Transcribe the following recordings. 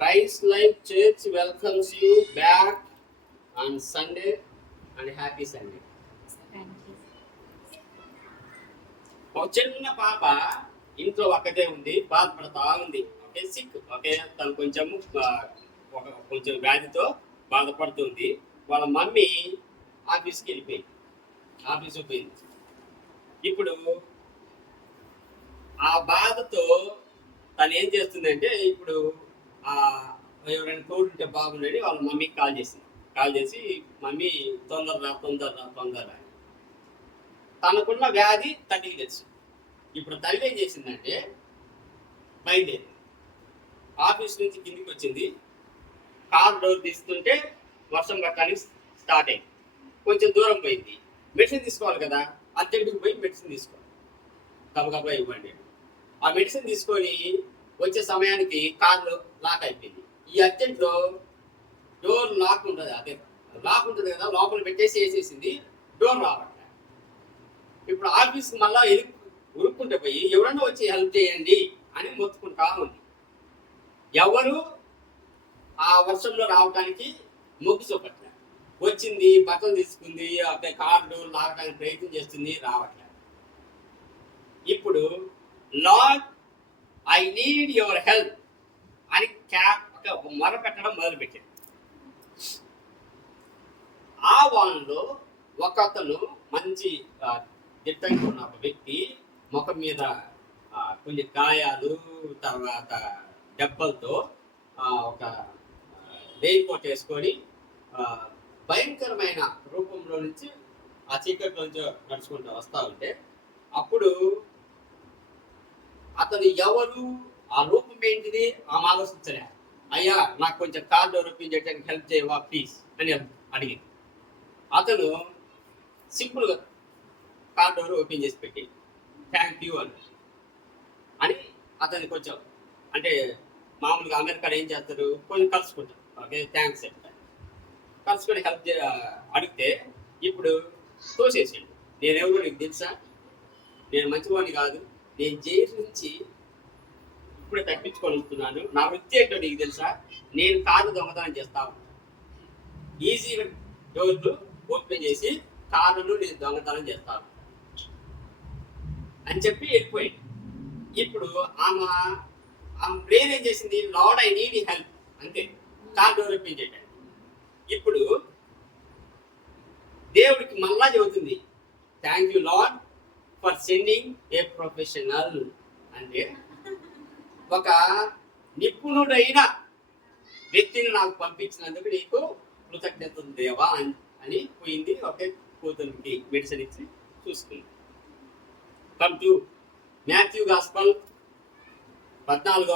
Christ Life Church welcomes you back on Sunday and happy Sunday. ఒక చిన్న పాప ఇంట్లో ఒక్కటే ఉంది, బాధపడతా ఉంది. Okay, sick. ఓకే, తను కొంచెం వ్యాధితో బాధపడుతుంది. వాళ్ళ మమ్మీ ఆఫీస్కి వెళ్ళిపోయింది. ఇప్పుడు ఆ బాధతో తను ఏం చేస్తుందంటే, ఇప్పుడు ఎవరైనా తోడుంటే బాగుండేది వాళ్ళ మమ్మీకి కాల్ చేసి మమ్మీ తొందరరా. తనకున్న వ్యాధి తల్లికి తెలుసు. ఇప్పుడు తల్లి ఏం చేసిందంటే బయలుదేరి ఆఫీస్ నుంచి కిందికి వచ్చింది. కార్ డోర్ తీస్తుంటే వర్షం పట్టడానికి స్టార్ట్ అయింది. కొంచెం దూరం పోయింది. మెడిసిన్ తీసుకోవాలి కదా, అర్జెంటుకు పోయి మెడిసిన్ తీసుకోవాలి. కబగబా ఇవ్వండి. ఆ మెడిసిన్ తీసుకొని వచ్చే సమయానికి కార్లో లాక్ అయిపోయింది. ఈ అర్జెంట్లో డోర్ లాక్ ఉంటుంది, లాక్ ఉంటుంది కదా, లోపల పెట్టేసి వేసేసింది. డోర్ రావట్లేదు. ఇప్పుడు ఆఫీస్కి మళ్ళా ఉరుక్కుంటే పోయి ఎవరన్నా వచ్చి హెల్ప్ చేయండి అని మొత్తుకుంటా ఉంది. ఎవరు ఆ వర్షంలో రావడానికి మొగ్గు చూపట్లేదు. వచ్చింది, బట్టలు తీసుకుంది, కార్డు లాగడానికి ప్రయత్నం చేస్తుంది, రావట్లేదు. ఇప్పుడు lord I need your help అని మొర పెట్టడం మొదలుపెట్టింది. ఆ వాన్లో ఒకతను మంచి దిట్టంగా ఉన్న ఒక వ్యక్తి ముఖం మీద కొంచెం గాయాలు, తర్వాత దెబ్బలతో ఒక రెయిన్ కోట్ వేసుకొని భయంకరమైన రూపంలో నుంచి ఆ చీకట్లో నుంచి నడుచుకుంటూ వస్తూ ఉంటే, అప్పుడు అతను ఎవరు, ఆ రూపం ఏంటిది ఆలోచించలే. అయ్యా, నాకు కొంచెం కార్ డోర్ ఓపెన్ చేయడానికి హెల్ప్ చేయవా ప్లీజ్ అని అడిగింది. అతను సింపుల్గా కార్ డోర్ ఓపెన్ చేసి పెట్టి థ్యాంక్ యూ అని అతన్ని కొంచెం, అంటే మామూలుగా అమెరికాలో ఏం చేస్తారు, కొంచెం కలుసుకుంటారు. ఓకే, థ్యాంక్స్ చెప్తారు. కలుసుకొని హెల్ప్ అడిగితే ఇప్పుడు తోసేసాడు. నేనెవరో నీకు తెలుసా, నేను మంచివాడిని కాదు, నేను జైలు నుంచి ఇప్పుడే తప్పించుకొని వస్తున్నాను, నా వృత్తి ఏంటో నీకు తెలుసా, నేను కారు దొంగతనం చేస్తా ఉంటాను, ఈజీగా డోర్లు ఓపెన్ చేసి కారును నేను దొంగతనం చేస్తాను అని చెప్పి వెళ్ళిపోయింది. ఇప్పుడు ఆమె బ్రెయిన్ ఏం చేసింది, లార్డ్ ఐ నీడ్ హెల్ప్ అంతే, కార్ డోర్ ఓపెన్ చేయడానికి. ఇప్పుడు దేవుడికి మళ్ళా చెబుతుంది thank you lord for sending a professional, అంటే ఒక నిపుణుడైన వ్యక్తిని నాకు పంపించినందుకు నీకు కృతజ్ఞతలు దేవా అని పోయింది. ఒకే కూతురికి మెడిసిన్ ఇచ్చి చూసుకుంది. కమ్ టు మాథ్యూ గాస్పల్ 15వ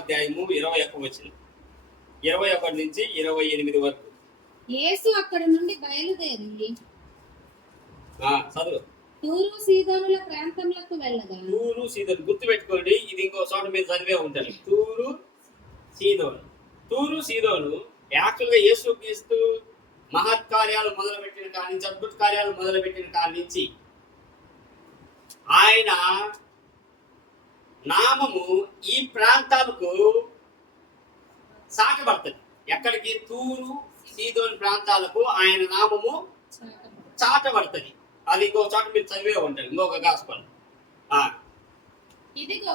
అధ్యాయము 21 వచనం, 21 నుంచి 28 వరకు. యేసు అక్కడ నుండి బయలుదేరి చదువు. తూరు సీదోనుల ప్రాంతములకు వెళ్ళగా. తూరు సీదోను గుర్తు పెట్టుకోండి, ఇది ఇంకో చోట మీరు చదివే ఉంటారు. తూరు సీదోను యాక్చువల్గా యేసుక్రీస్తు మహత్కార్యాలు మొదలుపెట్టిన కాడి నుంచి, అద్భుత కార్యాలు మొదలుపెట్టిన కాడి నుంచి ఆయన నామము ఈ ప్రాంతాలకు సాటబడుతుంది. ఎక్కడికి? తూరు సీదోను ప్రాంతాలకు ఆయన నామము చాటబడుతుంది. అది ఇంకో చోట మీరు చదివే ఉంటారు, ఇంకొక గాస్పల్. ఇదిగో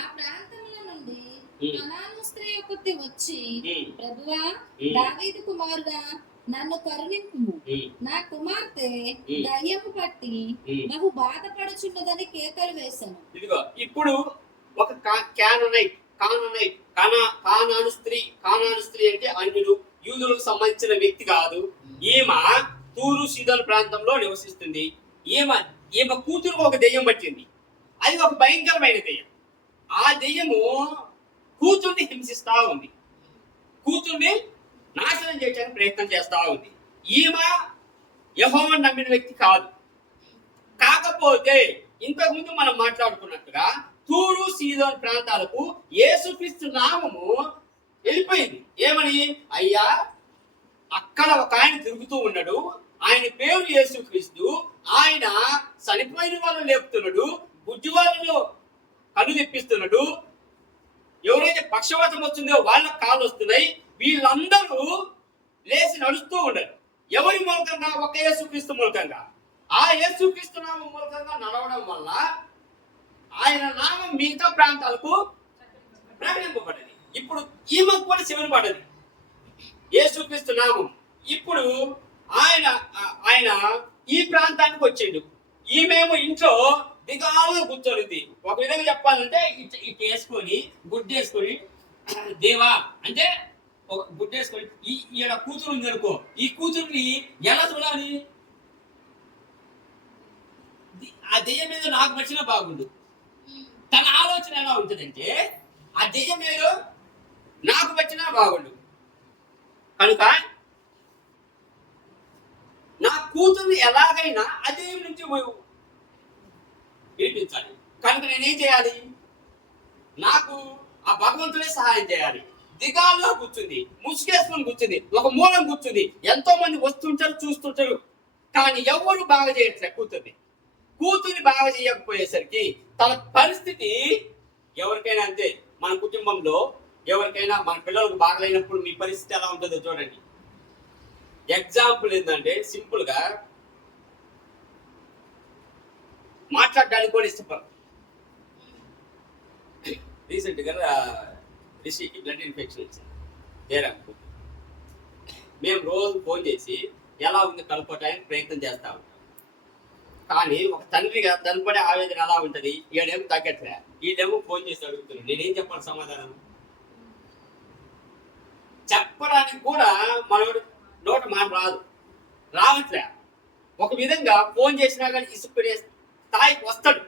ఆ ప్రాంతముల నుండి కనాను స్త్రీ ఒకటి వచ్చి, ప్రభువా, దావీదు కుమారుడా, నన్ను కరుణింపుము, నా కుమార్తె దయ్యము పట్టి నాకు బాధపడుచున్నదని కేకలు వేశాను. ఇదిగో ఇప్పుడు ఒక కానాను స్త్రీ అంటే అన్యులు, యూదులకు సంబంధించిన వ్యక్తి కాదు. ఈమె తూరు సీదోను ప్రాంతంలో నివసిస్తుంది. ఈమె కూతురు ఒక దెయ్యం పట్టింది. అది ఒక భయంకరమైన దెయ్యం. ఆ దెయ్యము కూతుర్ని హింసిస్తా ఉంది, కూతుర్ని నాశనం చేయడానికి ప్రయత్నం చేస్తా ఉంది. ఈమె యెహోవాను నమ్మిన వ్యక్తి కాదు. కాకపోతే ఇంతకుముందు మనం మాట్లాడుకున్నట్టుగా తూరు సీదోను ప్రాంతాలకు యేసుక్రీస్తు నామము వెళ్ళిపోయింది. ఏమని? అయ్యా, అక్కడ ఒక ఆయన తిరుగుతూ ఉన్నాడు, ఆయన పేరు యేసుక్రీస్తు, ఆయన చనిపోయిన వాళ్ళు లేపుతున్నాడు, గుడ్డి వాళ్ళను కళ్ళు తెప్పిస్తున్నాడు. ఎవరైతే పక్షవాతం వస్తుందో వాళ్ళకి కాళ్ళు వస్తున్నాయి. వీళ్ళందరూ లేచి నడుస్తూ ఉండరు. ఎవరి మూలకంగా? ఒక యేసుక్రీస్తు మూలకంగా. ఆ యేసుక్రీస్తు నామం మూలకంగా నడవడం వల్ల ఆయన నామం మిగతా ప్రాంతాలకు ప్రకటింపబడ్డది. ఇప్పుడు ఈమెకు కూడా శివన పడ్డది యేసుక్రీస్తు నామం. ఇప్పుడు ఆయన ఆయన ఈ ప్రాంతానికి వచ్చిండు. ఈమెమో ఇంట్లో దిగాలుగా కూర్చోనింది. ఒక విధంగా చెప్పాలంటే ఇటు వేసుకొని గుడ్డేసుకొని, దేవా అంటే ఒక గుడ్డేసుకొని, ఈడ కూతురు ఉంది అనుకో, ఈ కూతురుని ఎలా చూడాలి? ఆ దెయ్యం మీద నాకు నచ్చినా బాగుండు. తన ఆలోచన ఎలా ఉంటుందంటే ఆ దెయ్యం మీద నాకు వచ్చినా బాగుండు కనుక నా కూతుర్ని ఎలాగైనా అదే నుంచి వినిపించాలి. కనుక నేనేం చేయాలి? నాకు ఆ భగవంతుడే సహాయం చేయాలి. దిగాల్లో కూర్చుంది, ముసుగేసుకొని కూర్చుంది, ఒక మూలం కూర్చుంది. ఎంతో మంది వస్తుంటారు, చూస్తుంటారు, కానీ ఎవరు బాగా చేయట్లేదు కూతుర్ని బాగా చేయకపోయేసరికి తన పరిస్థితి ఎవరికైనా అంతే. మన కుటుంబంలో ఎవరికైనా మన పిల్లలకు బాగలేనప్పుడు మీ పరిస్థితి ఎలా ఉంటుందో చూడండి. ఎగ్జాంపుల్ ఏంటంటే సింపుల్ గా మాట్లాడడానికి కూడా ఇష్టపడరు. రీసెంట్ గా రిషికి బ్లడ్ ఇన్ఫెక్షన్ వచ్చింది. జయరాకు మేము రోజు ఫోన్ చేసి ఎలా ఉంది కలుపుకోవడానికి ప్రయత్నం చేస్తా ఉంటాం. కానీ ఒక తండ్రిగా తనపడే ఆవేదన ఎలా ఉంటుంది? ఈడేమో తగ్గట్లే, ఈడేమో ఫోన్ చేసి అడుగుతున్నాడు. నేనేం చెప్పాలి సమాధానం? చెప్పడానికి కూడా మనోడు నోట మాట రావట్లే. ఒక విధంగా ఫోన్ చేసినా కానీ ఇసుకునే స్థాయికి వస్తాడు.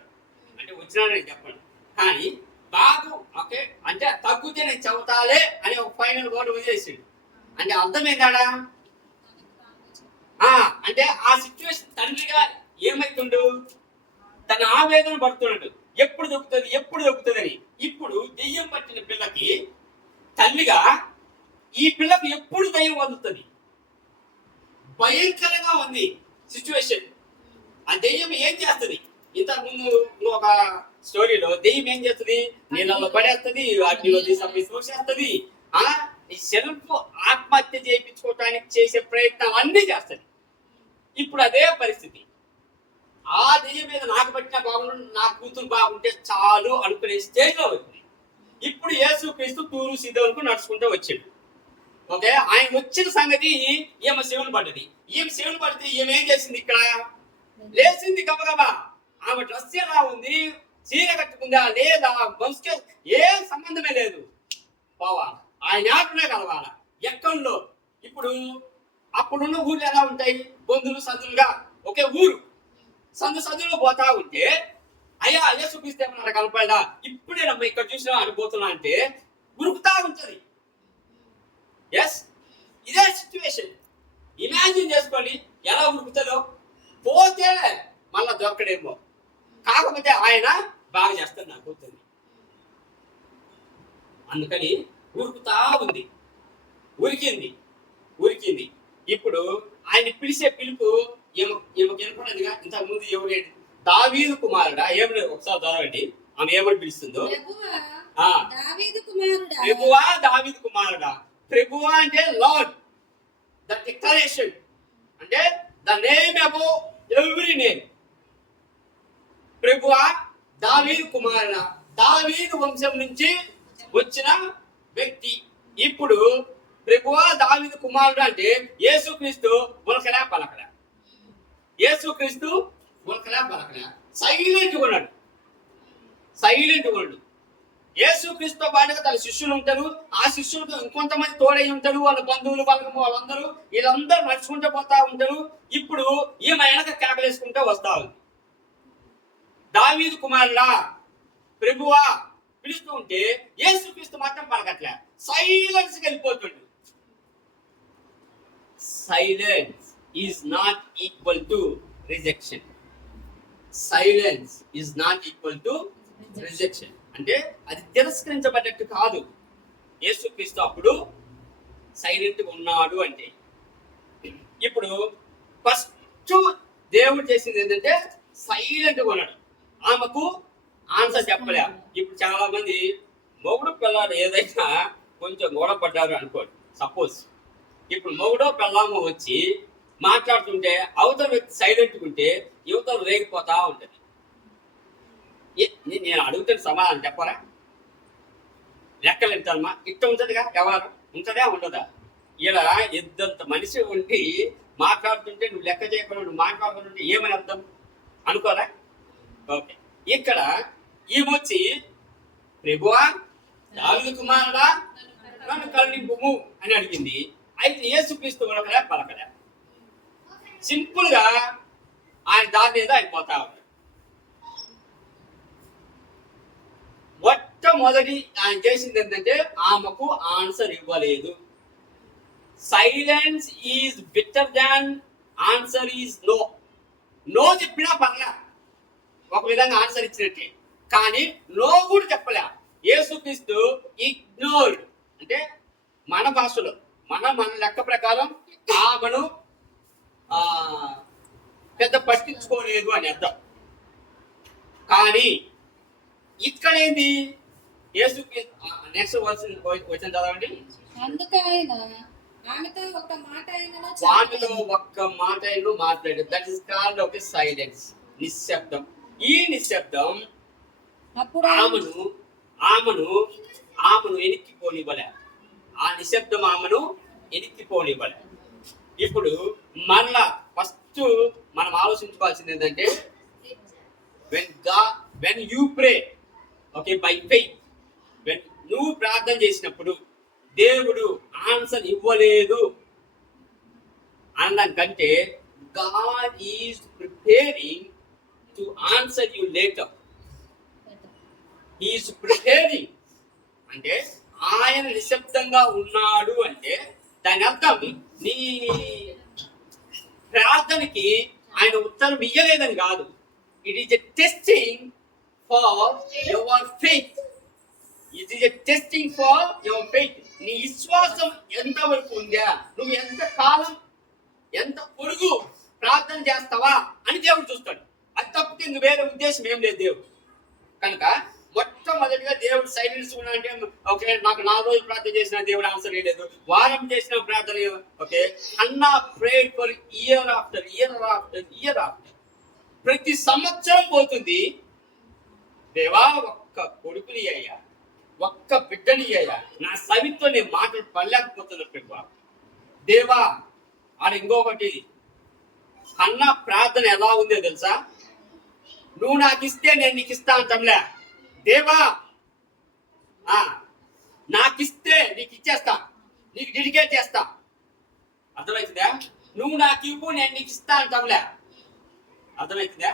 అంటే వచ్చినాడని చెప్పండి, కానీ బాగు ఓకే అంటే తగ్గితే నేను చెబుతాలే అని ఒక ఫైనల్ వర్డ్ వదిలేసాడు. అంటే అర్థం ఏంటాడా? అంటే ఆ సిచ్యువేషన్ తండ్రిగా ఏమైతుండు? తన ఆవేదన పడుతున్నాడు, ఎప్పుడు దొక్కుతుంది అని. ఇప్పుడు దెయ్యం పట్టిన పిల్లకి తల్లిగా ఈ పిల్లకు ఎప్పుడు దయ్యం వదులుతుంది? భయంకరంగా ఉంది సిచ్యువేషన్. ఆ దెయ్యం ఏం చేస్తుంది? ఇంతకుముందు ఒక స్టోరీలో దెయ్యం ఏం చేస్తుంది? నీళ్ళలో పడేస్తుంది, అగ్నిలో తీసేస్తుంది, సెల్ఫ్ ఆత్మహత్య చేయించుకోవటానికి చేసే ప్రయత్నం అన్నీ చేస్తుంది. ఇప్పుడు అదే పరిస్థితి. ఆ దెయ్యం మీద నాకు పట్టిన బాగుండు, నా కూతురు బాగుంటే చాలు అనుకునే స్టేజ్ లో వచ్చింది. ఇప్పుడు యేసుక్రీస్తు తూరు సీదోనుకు నడుచుకుంటూ వచ్చాడు. ఓకే, ఆయన వచ్చిన సంగతి ఈమె శివుని పడ్డది. ఈమె శివుని పడితే ఈమె ఏం చేసింది? ఇక్కడ లేచింది గబగబా. ఆమె డ్రెస్ ఎలా ఉంది, చీర కట్టుకుందా లేదా, వంశకే ఏం సంబంధమే లేదు. పోవాలి, ఆయన ఆటనే కలవాల. ఎక్కడో ఇప్పుడు అప్పుడున్న ఊర్లు ఎలా ఉంటాయి? బంధువులు సందులుగా ఒకే ఊరు, సందులో పోతా ఉంటే అయ్యా యేసుక్రీస్తు ఏమన్నా కనపడా, ఇప్పుడేనమ్మా ఇక్కడ చూసినా అనిపోతున్నా అంటే ఉరుకుతా ఉంటది. ఎస్, ఇదే సిచ్యువేషన్. ఇమాజిన్ చేసుకోండి ఎలా ఉరుకుతుందో. పోతే మళ్ళా దొరకడేమో, కాకపోతే ఆయన బాగా చేస్తాడు నాకు కూర్చుంది. అందుకని ఉరుకుతా ఉంది, ఉరికింది. ఇప్పుడు ఆయన పిలిచే పిలుపు ఏమో వినపడదుగా. ఇంతకు ముందు ఎవరు? దావీదు కుమారుడా? ఏమని ఒకసారి చదవండి. ఆమె ఏమని పిలుస్తుందో. ప్రభువా దావీదు కుమారుడా. ప్రభువా అంటే లార్డ్, ద డిక్లరేషన్, అంటే the name above every name. ప్రభువా దావీదు కుమారుడా, దావీదు వంశం నుంచి వచ్చిన వ్యక్తి. ఇప్పుడు ప్రభువా దావీదు కుమారుడు అంటే యేసుక్రీస్తు ఉలకలా పలకలా, యేసుక్రీస్తు ఉలకలా పలకలా, సైలెంట్ ఉన్నాడు. యేసుక్రీస్తుతో పాటుగా తన శిష్యులు ఉంటారు. ఆ శిష్యులకు ఇంకొంతమంది తోడై ఉంటారు, వాళ్ళ బంధువులు వీళ్ళందరూ నడుచుకుంటూ పోతా ఉంటారు. ఇప్పుడు ఈమె వెనక కేకలేసుకుంటూ వస్తా ఉంది. దావీదు కుమారుడా ప్రభువా పిలుస్తూ ఉంటే యేసుక్రీస్తు మాత్రం పలకట్లే, silence వెళ్ళిపోతుండు. Silence is not equal to rejection. Silence is not equal to rejection. అంటే అది తిరస్కరించబడ్డట్టు కాదు. యేసుక్రీస్తు అప్పుడు సైలెంట్ గా ఉన్నాడు అంటే. ఇప్పుడు ఫస్ట్ దేవుడు చేసింది ఏంటంటే సైలెంట్ గా ఉన్నాడు. ఆమెకు ఆన్సర్ చెప్పలే. ఇప్పుడు చాలా మంది మొగుడు పిల్లలు ఏదైనా కొంచెం గొడవ పడ్డారు అనుకోండి, సపోజ్ ఇప్పుడు మొగుడో పిల్లమో వచ్చి మాట్లాడుతుంటే అవతల వ్యక్తి సైలెంట్ ఉంటే యువతలు రేగిపోతా ఉంటుంది. నేను అడుగుతున్న సమాధానం చెప్పరా? లెక్కలు ఎంతమ్మా ఇట్ట ఉంటుందిగా, ఎవరు ఉంటుందా ఉండదా? ఇలా ఇద్దంత మనిషి ఉండి మాట్లాడుతుంటే నువ్వు లెక్క చేయకుండా నువ్వు మాట్లాడుతుంటే ఏమని అర్థం అనుకోరా? ఓకే, ఇక్కడ ఈమెచ్చి ప్రభువా దావీదు కుమారుడా నన్ను కరుణింపుము అని అడిగింది. అయితే యేసుక్రీస్తు పలకలే. సింపుల్ గా ఆయన దాని మీద అయిపోతా ఉన్నాడు. మొట్టమొదటి ఆయన చేసింది ఏంటంటే ఆమెకు ఆన్సర్ ఇవ్వలేదు. Silence is better than answer is no. No చెప్పినా పర్లే, ఒక విధంగా ఆన్సర్ ఇచ్చినట్టే, కానీ నో కూడా చెప్పలే. యేసుక్రీస్తు ఇగ్నోర్డ్ అంటే మన భాషలో మన లెక్క ప్రకారం ఆమెను పెద్ద పట్టించుకోలేదు అని అర్థం. కానీ ఇక్కడ ఏంది? యేసుక్రీస్తు నెక్స్ట్ వచ్చిన చదవండి. అందుకు ఆయన ఆమెతో ఒక్క మాట వాటిలో ఒక్క మాట మాట్లాడారు. దట్ ఇస్ కాల్డ్ ఒక సైలెన్స్, నిశ్శబ్దం. ఈ నిశ్శబ్దం అప్పుడు ఆమెను ఎనిక్కిపోనివ్వలే. ఆ నిశ్శబ్దం ఆమెను ఎనిక్కిపోనివ్వలే. ఇప్పుడు మరలా ఫస్ట్ మనం ఆలోచించుకోవాల్సింది ఏంటంటే when you pray, okay, by faith, when నువ్వు ప్రార్థన చేసినప్పుడు దేవుడు ఆన్సర్ ఇవ్వలేదు అనడం కంటే God is preparing to answer you later. He is preparing అంటే ఆయన నిశ్శబ్దంగా ఉన్నాడు అంటే దాని అర్థం నీ ప్రార్థనకి ఆయన ఉత్తరం ఇయ్యలేదని కాదు. It is a testing for your faith. It is a testing for your faith. నీ విశ్వాసం ఎంతవరకు ఉందా, నువ్వు ఎంత కాలం ఎంత పొడుగు ప్రార్థన చేస్తావా అని దేవుడు చూస్తాడు. అది తప్పితే ఇంక వేరే ఉద్దేశం ఏం లేదు దేవుడు. కనుక మొట్టమొదటిగా దేవుడు సైలెన్స్ ఉన్నా అంటే ఓకే, నాకు 4 రోజులు ప్రార్థన చేసిన దేవుడు ఆన్సర్ చేయలేదు, వారం చేసిన ప్రార్థన okay. Hannah prayed for year after year after year after. ప్రతి సంవత్సరం పోతుంది, దేవా ఒక్క కొడుకుని అయ్యా, ఒక్క బిడ్డని అయ్యా, నా సవితో నేను మాటలు పడలేకపోతున్నా ప్రభా దేవా. అని ఇంకొకటి అన్న ప్రార్థన ఎలా ఉందో తెలుసా? నువ్వు నాకు ఇస్తే నేను నీకు ఇస్తా అంటాంలే, దేవా నాకిస్తే నీకు ఇచ్చేస్తా, నీకు డెడికేట్ చేస్తా. అర్థమవుతుందా? నువ్వు నాకు ఇవ్వు నేను నీకు ఇస్తా అంటాంలే, అర్థమవుతుందా?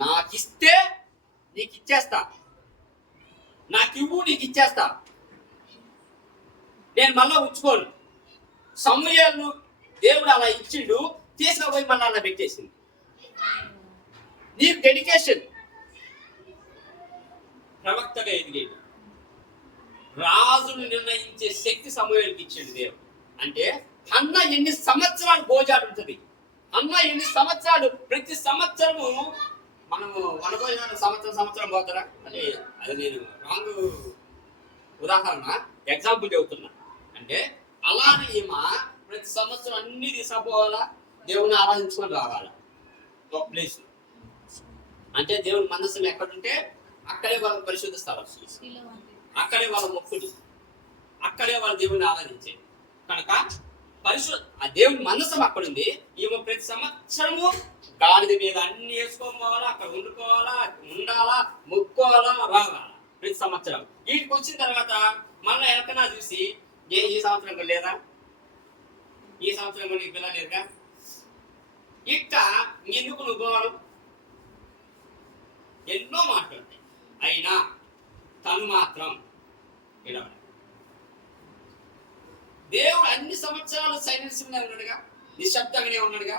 నాకిస్తే నీకు ఇచ్చేస్తా, నాకు ఇవ్వు నీకు ఇచ్చేస్తా, నేను మళ్ళా ఉంచుకోను. సమూయేలును దేవుడు అలా ఇచ్చిండు, తీసుకుపోయి మళ్ళీ అలా పెట్టేసింది. నీకు డెడికేషన్. ప్రవక్తగా ఎదిగేది, రాజును నిర్ణయించే శక్తి సమూయేలుకి ఇచ్చిండు దేవుడు. అంటే అన్న ఎన్ని సంవత్సరాలు భోజాడు ఉంటుంది, అన్న ఎన్ని సంవత్సరాలు, ప్రతి సంవత్సరము మనము వనభోజనాలు సంవత్సరం పోతారా అంటే అది నేను రాంగ్ ఉదాహరణ, ఎగ్జాంపుల్ చెబుతున్నా. అంటే అలానే ఈమె ప్రతి సంవత్సరం అన్ని తీసుకుపోవాలా, దేవుని ఆరాధించుకొని రావాలా ఒక ప్లేస్. అంటే దేవుని మనస్సు ఎక్కడుంటే అక్కడే వాళ్ళ పరిశుద్ధ స్థలం, అక్కడే వాళ్ళ మొక్కులు, అక్కడే వాళ్ళ దేవుని ఆరాధించేది. కనుక ఆ దేవుని మనస్సు అక్కడుంది. ఈమె ప్రతి సంవత్సరము గాడిద మీద అన్ని వేసుకోవాలా, అక్కడ ఉండుకోవాలా, ఉండాలా, మొక్కోవాలా, రావాలా ప్రతి సంవత్సరం. వీటికి వచ్చిన తర్వాత మళ్ళీ ఎక్కడన్నా చూసి ఈ సంవత్సరం లేదా, ఈ సంవత్సరం నీకు పిల్లలేదుగా, ఇక్క ఎందుకు నువ్వు పోవడం? ఎన్నో మాట్లాడతాయి, అయినా తను మాత్రం ఇలా. దేవుడు అన్ని సంవత్సరాలు సైలెన్స్ ఉన్నాడుగా, నిశ్శబ్దంగానే ఉన్నాడుగా,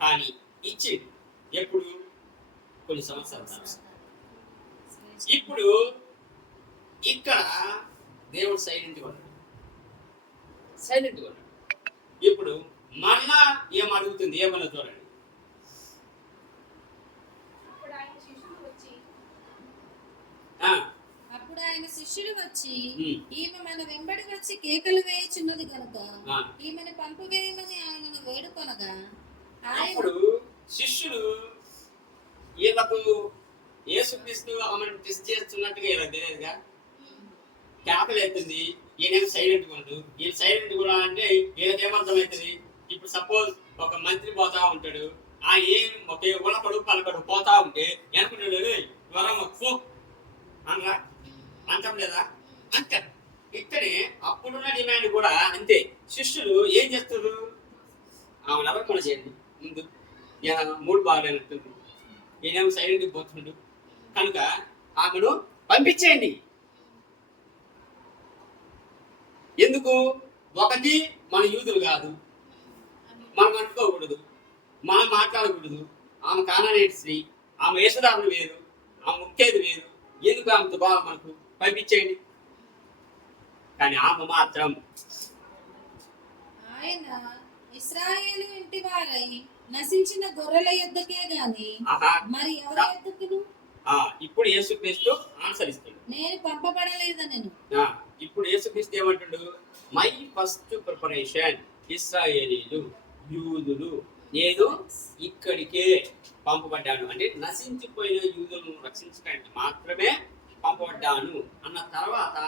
కానీ ఇచ్చిండు ఎప్పుడు? కొన్ని సంవత్సరాల తర్వాత. ఇప్పుడు ఇక్కడ దేవుడు సైలెంట్గా ఉన్నాడు. ఇప్పుడు మళ్ళా ఏం అడుగుతుంది, ఏమన్నా చూడండి. అప్పుడు ఆయన శిష్యులు వచ్చి ఆ, అప్పుడు ఆయన శిష్యుడు వచ్చి ఉమ్, ఈమె మన వెంబడి వచ్చి కేకలు వేయుచున్నది కనుక ఆ. ఈమెను పంపివేయమని ఆయనను వేడుకొనగా ఆయన ఇప్పుడు శిష్యుడు వీళ్ళకు యేసుక్రీస్తు ఆమెను టెస్ట్ చేస్తున్నట్టుగా వీళ్ళకి తెలియదుగా. కేకలు ఎత్తుంది, ఈయనేమో సైలెంట్ ఉండదు. ఈయన సైలెంట్ కూడా అంటే వీళ్ళకి ఏమర్థమవుతుంది? ఇప్పుడు సపోజ్ ఒక మంత్రి పోతా ఉంటాడు, ఆ ఏం ఒకే ఉలకడు పలకడు పోతా ఉంటే అనుకుంటాడు వరం పో అనరా, అంటాం లేదా? అంతే. ఇక్కడే అప్పుడున్న డిమాండ్ కూడా అంతే. శిష్యులు ఏం చేస్తారు? ఆమె నవరమణ చేయండి ముందు, ఈయన మూడు బాగాలేనట్టుంది, ఈయనేమో సైలెంట్కి పోతుండు కనుక ఆమెను పంపించేయండి. ఎందుకు? ఒకటి, మన యూదులు కాదు, మనం అంటుకోకూడదు, మనం మాట్లాడకూడదు. ఆమె కానానేటి స్త్రీ, ఆమె వేషధారణ వేరు, ఆమె ముఖ్యేది వేరు. ఎందుకు ఆమెతో బాగా మనకు పంపించేయండి. కానీ ఆమె మాత్రం ఆయన ఇశ్రాయేలు ఇంటి వారై నశించిన గొర్రెల యొద్దకే గాని ఆహా, మరి ఎవరి యొద్దకును ఇప్పుడు యేసుక్రీస్తు ఆన్సర్ ఇస్తాడు. నేను పంపబడలేదనెను. ఇప్పుడు యేసుక్రీస్తు ఏమంటాడు? మై ఫస్ట్ ప్రిపరేషన్ ఇశ్రాయేలీలు, యూదులు, నేను ఇక్కడికే పంపబడ్డాను అంటే నశించిపోయిన యూదులను రక్షించడానికి మాత్రమే పంపబడ్డాను అన్న తర్వాత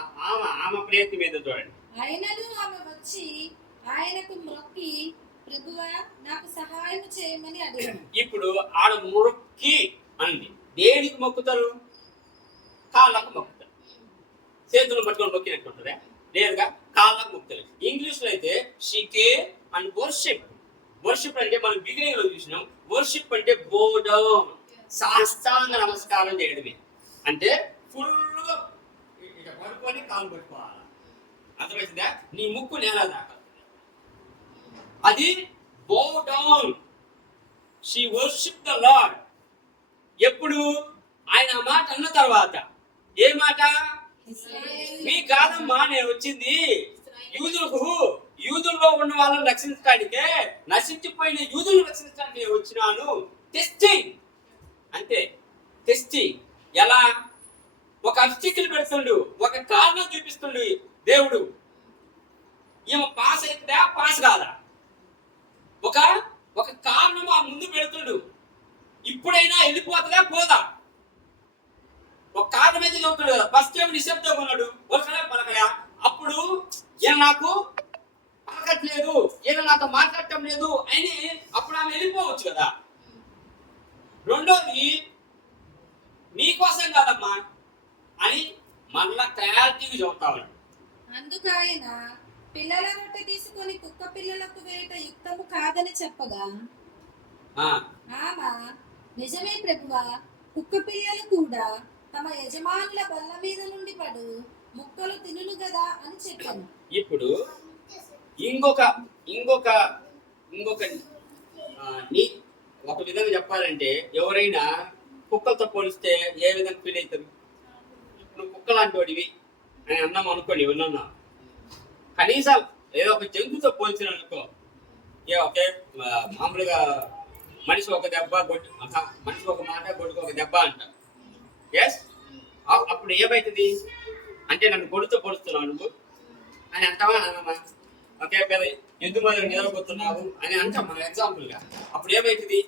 ఆమె ప్రయత్నం ఏదో చూడండి. అయినను ఆమె వచ్చి ఆయనకు మొక్కి ప్రభువా నాకు సహాయం చేయమని అడిగాను. ఇప్పుడు ఆడ మొక్కి అంది. దేనికి మొక్కుతారు? కాళ్ళకు మొక్కుతారు. చేతులు పట్టుకొని మొక్కినట్టు ఉంటుందా? నేరుగా కాళ్ళకు మొక్కుతారు. ఇంగ్లీష్ లో అయితే షికే అండ్ వర్షిప్. వర్షిప్ అంటే మనం బిగినింగ్ లో చూసినాం. వర్షిప్ అంటే బో డౌన్, సాష్టాంగ నమస్కారం చేయడమే. అంటే ఫుల్గా ఇక పడుకొని కాలు పట్టుకోవాలి. అర్థమవుతుందా? నీ ముక్కు నేల దాకా అది బో down. She worship the lord. ఎప్పుడు? ఆయన ఆ మాట అన్న తర్వాత. ఏ మాట? మీ కాదమ్మా, నేను వచ్చింది యూదుల్లో ఉన్న వాళ్ళని రక్షించడానికే, నశించిపోయిన యూదులను రక్షించడానికి నేను వచ్చినాను. టెస్టింగ్ అంతే. టెస్టింగ్ ఎలా? ఒక అబ్స్టికల్ పెడుతుండు, ఒక కారణం చూపిస్తుండు దేవుడు. ఈమె పాస్ అవుతుందా, పాస్ కాదా? ఒక కారణం ఆ ముందు పెడుతుండు. ఇప్పుడైనా వెళ్ళిపోతుందా, పోదా? ఒక కారణం అయితే చెబుతాడు కదా. ఫస్ట్ ఏమో నిశ్శబ్దంగా ఉన్నాడు, ఒకడే పలకడా. అప్పుడు ఈయన నాకు పలకట్లేదు, ఈయన నాతో మాట్లాడటం లేదు అని అప్పుడు ఆమె వెళ్ళిపోవచ్చు కదా. రెండోది, మీకోసం కాదమ్మా అని మళ్ళా క్లారిటీగా చెబుతాడు. అందుకు ఆయన పిల్లల రొట్టె తీసుకొని కుక్క పిల్లలకు వేయట యుక్తము కాదని చెప్పగా ఆమె నిజమే ప్రభువా, కుక్క పిల్లలు కూడా తమ యజమానుల బల్ల మీద నుండి పడు ముక్కలు తినును కదా అని చెప్పాను. ఇప్పుడు ఇంకొక ఒక విధంగా చెప్పాలంటే, ఎవరైనా కుక్కలతో పోలిస్తే ఏ విధంగా ఫీల్ అవుతారు? నువ్వు కుక్క లాంటి వాడివి అని అన్నాం అనుకోండి, ఎవరన్నా కనీసం ఏదో ఒక జంతువుతో పోల్చిన అనుకో, ఒకే మామూలుగా మనిషి ఒక దెబ్బ గొడ్డు, మనిషి ఒక మాట, గొడ్డుకు ఒక దెబ్బ అంటారు. ఎస్, అప్పుడు ఏమవుతుంది అంటే నన్ను గొడ్డుతో పొడుస్తున్నావు నువ్వు అని అంటావా అన్నమా? ఒకే పేద ఎందుకు మొదలు నిలబోతున్నావు అని అంటాం మనం ఎగ్జాంపుల్గా. అప్పుడు ఏమవుతుంది?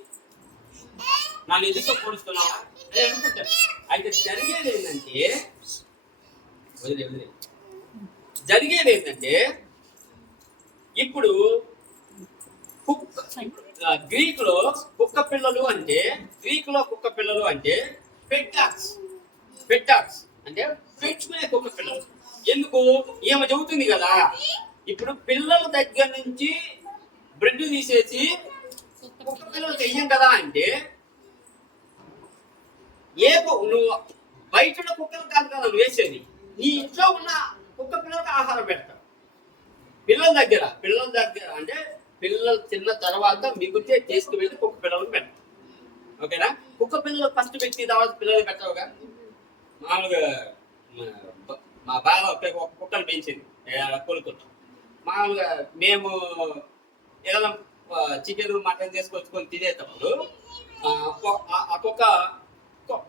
నన్ను ఎందుకు పొడుస్తున్నావా అని అనుకుంటారు. అయితే జరిగేది ఏంటంటే ఇప్పుడు గ్రీకులో కుక్క పిల్లలు అంటే పెట్టాక్స్ అంటే పెంచుకునే కుక్క పిల్లలు. ఎందుకు? ఈమె చెబుతుంది కదా, ఇప్పుడు పిల్లల దగ్గర నుంచి బ్రెడ్ తీసేసి కుక్క పిల్లలకి వెయ్యం కదా అంటే, నువ్వు బయట ఉన్న కుక్కలు కాదు కదా నువ్వు వేసేది, నీ ఇంట్లో ఉన్న కుక్క పిల్లలకి ఆహారం పెడతావు. పిల్లల దగ్గర అంటే పిల్లలు తిన్న తర్వాత మిగిలితే తీసుకువెళ్ళి కుక్క పిల్లలకు పెడతావు. ఓకేనా? కుక్క పిల్లలు ఫస్ట్ పెట్టి తర్వాత పిల్లలు పెట్టవుగా. మామూలుగా మా బావ ఒక కుక్కను పెంచింది, కొనుక్కుంటాం. మామూలుగా మేము ఏదైనా చికెన్ మటన్ చేసుకొచ్చుకొని తినేటప్పుడు ఆ కుక్క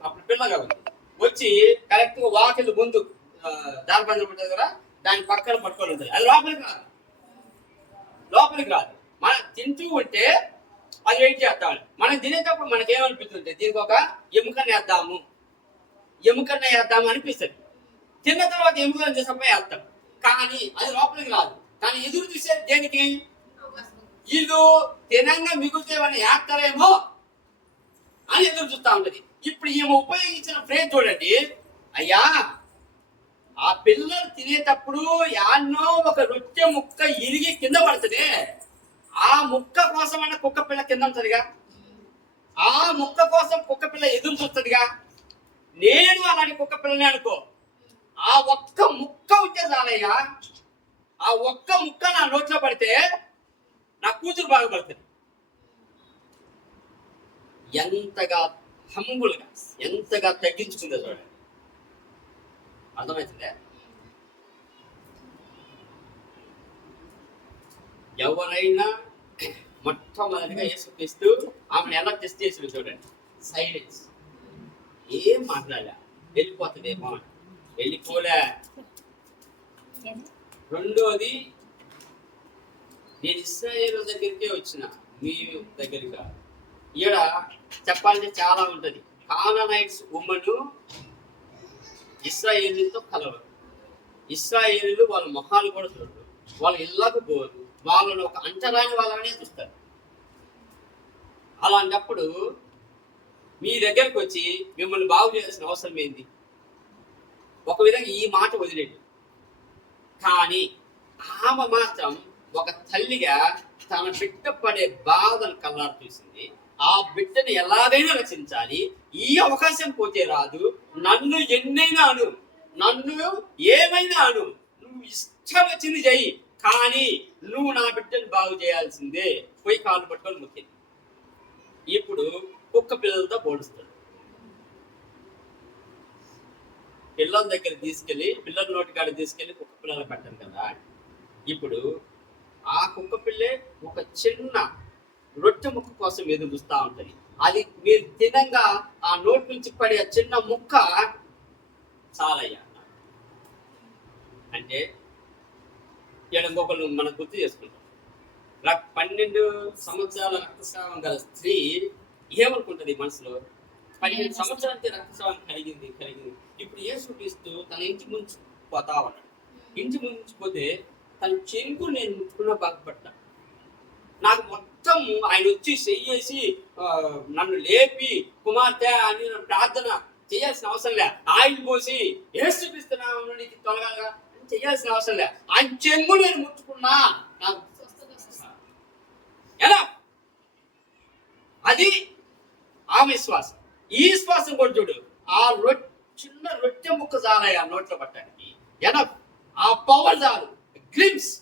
అప్పుడు పిల్లగా ఉంది. వచ్చి కరెక్ట్ గా వాకిల్ ముందు దారిబంధం ఉంటుంది కదా, దాని పక్కన పట్టుకొని ఉంటుంది. అది లోపలికి రాదు. మనం తింటూ ఉంటే అది వెయిట్ చేస్తాం. మనం తినేటప్పుడు మనకేమనిపిస్తుంది, దీనికి ఒక ఎముకని వేద్దాము అనిపిస్తుంది. తిన్న తర్వాత ఎముకలను తీసుకుపోయి వేస్తాం, కానీ అది లోపలికి రాదు. కానీ ఎదురు చూసే దేనికి, వీళ్ళు తినంగా మిగులుతామని వేస్తారేమో అని ఎదురు చూస్తా ఉంటది. ఇప్పుడు ఈమె ఉపయోగించిన ఫ్రేజ్ చూడండి, అయ్యా ఆ పిల్లలు తినేటప్పుడు యాన్నో ఒక రొట్టె ముక్క ఇరిగి కింద పడుతుంది, ఆ ముక్క కోసం అన్న కుక్క పిల్ల కింద ఉంటుందిగా, ఆ ముక్క కోసం కుక్క పిల్ల ఎదురు చూస్తుందిగా. నేను అలాంటి కుక్క పిల్లని అనుకో, ఆ ఒక్క ముక్క ఉంటే చాలయ్యా, ఆ ఒక్క ముక్క నా నోట్లో పడితే నా కూతురు బాగుపడుతుంది. ఎంతగా హంబుల్గా, ఎంతగా తగ్గించుకుందో చూడండి. అర్థమవుతుందే? ఎవరైనా మొట్టమొదటిగా యేసుక్రీస్తు ఆమెను ఎలా టెస్ట్ చేసి చూడండి. సైలెన్స్, ఏం మాట్లాడలే, వెళ్ళిపోతుందేమో, వెళ్ళిపోలే. రెండోది, నేను ఇశ్రాయేలు దగ్గరికే వచ్చిన, మీ దగ్గరికి కాదు. ఈడ చెప్పాలంటే చాలా ఉంటది. కానానైట్స్ ఉమ్మను ఇశ్రాయేలుతో కలవరు. ఇశ్రాయేలు వాళ్ళ మొహాలు కూడా చూడరు, వాళ్ళ ఇళ్ళకు పోరు, వాళ్ళని ఒక అంటరాని వాళ్ళనే చూస్తారు. అలాంటప్పుడు మీ దగ్గరికి వచ్చి మిమ్మల్ని బాగు చేయాల్సిన అవసరం ఏంది? ఒక విధంగా ఈ మాట వదిలేడు. కానీ ఆమె మాత్రం ఒక తల్లిగా తన బిడ్డ పడే బాధను కళ్ళారు చూసింది. ఆ బిడ్డని ఎలాగైనా రక్షించాలి, ఈ అవకాశం పోతే రాదు. నన్ను ఎన్నైనా అను, నన్ను ఏమైనా అను, నువ్వు ఇష్టం వచ్చింది చెయ్యి, కానీ నువ్వు నా బిడ్డని బాగు చేయాల్సిందే. పోయి కాళ్ళు పట్టుకొని ముక్కింది. ఇప్పుడు కుక్క పిల్లలతో పోలుస్తాడు. పిల్లల దగ్గర తీసుకెళ్ళి, పిల్లల నోటికాడ తీసుకెళ్ళి కుక్క పిల్లలు పెట్టారు కదా. ఇప్పుడు ఆ కుక్క పిల్లే ఒక చిన్న రొట్టె ముక్క కోసం ఎదురు చూస్తూ ఉంటుంది. అది మీరు తినంగా ఆ నోటి నుంచి పడే చిన్న ముక్క చాలయ్యా అంటే ఇంకొకరు మనం గుర్తు చేసుకుంటాం. 12 సంవత్సరాల రక్తస్రావం గల స్త్రీ ఏమనుకుంటుంది మనసులో? 12 సంవత్సరాలకి రక్తస్రావం కలిగింది. ఇప్పుడు యేసుక్రీస్తు తన ఇంటి ముంచి పోతా ఉన్నాడు. ఇంటి ముంచిపోతే తన చెంగు నేను ముట్టుకున్నా బాగుపడ్డా. నాకు మొత్తం ఆయన వచ్చి చెయ్యేసి నన్ను లేపి కుమార్తె అని ప్రార్థన చేయాల్సిన అవసరం లే. ఆయిల్ పోసి యేసుక్రీస్తు నీకు తొలగాగా చేయాల్సిన అవసరం లే. ఆయన చెంగు నేను ముట్టుకున్నా నాకు ఎలా? అది ఆ విశ్వాసం. ఈ విశ్వాసం కూడా చూడు, ఆ చిన్న రొట్టె ముక్క చాలయ్యా నోట్లో పట్టడానికి. ఎలా? ఆ పవర్ చాలు, గ్లిమ్స్.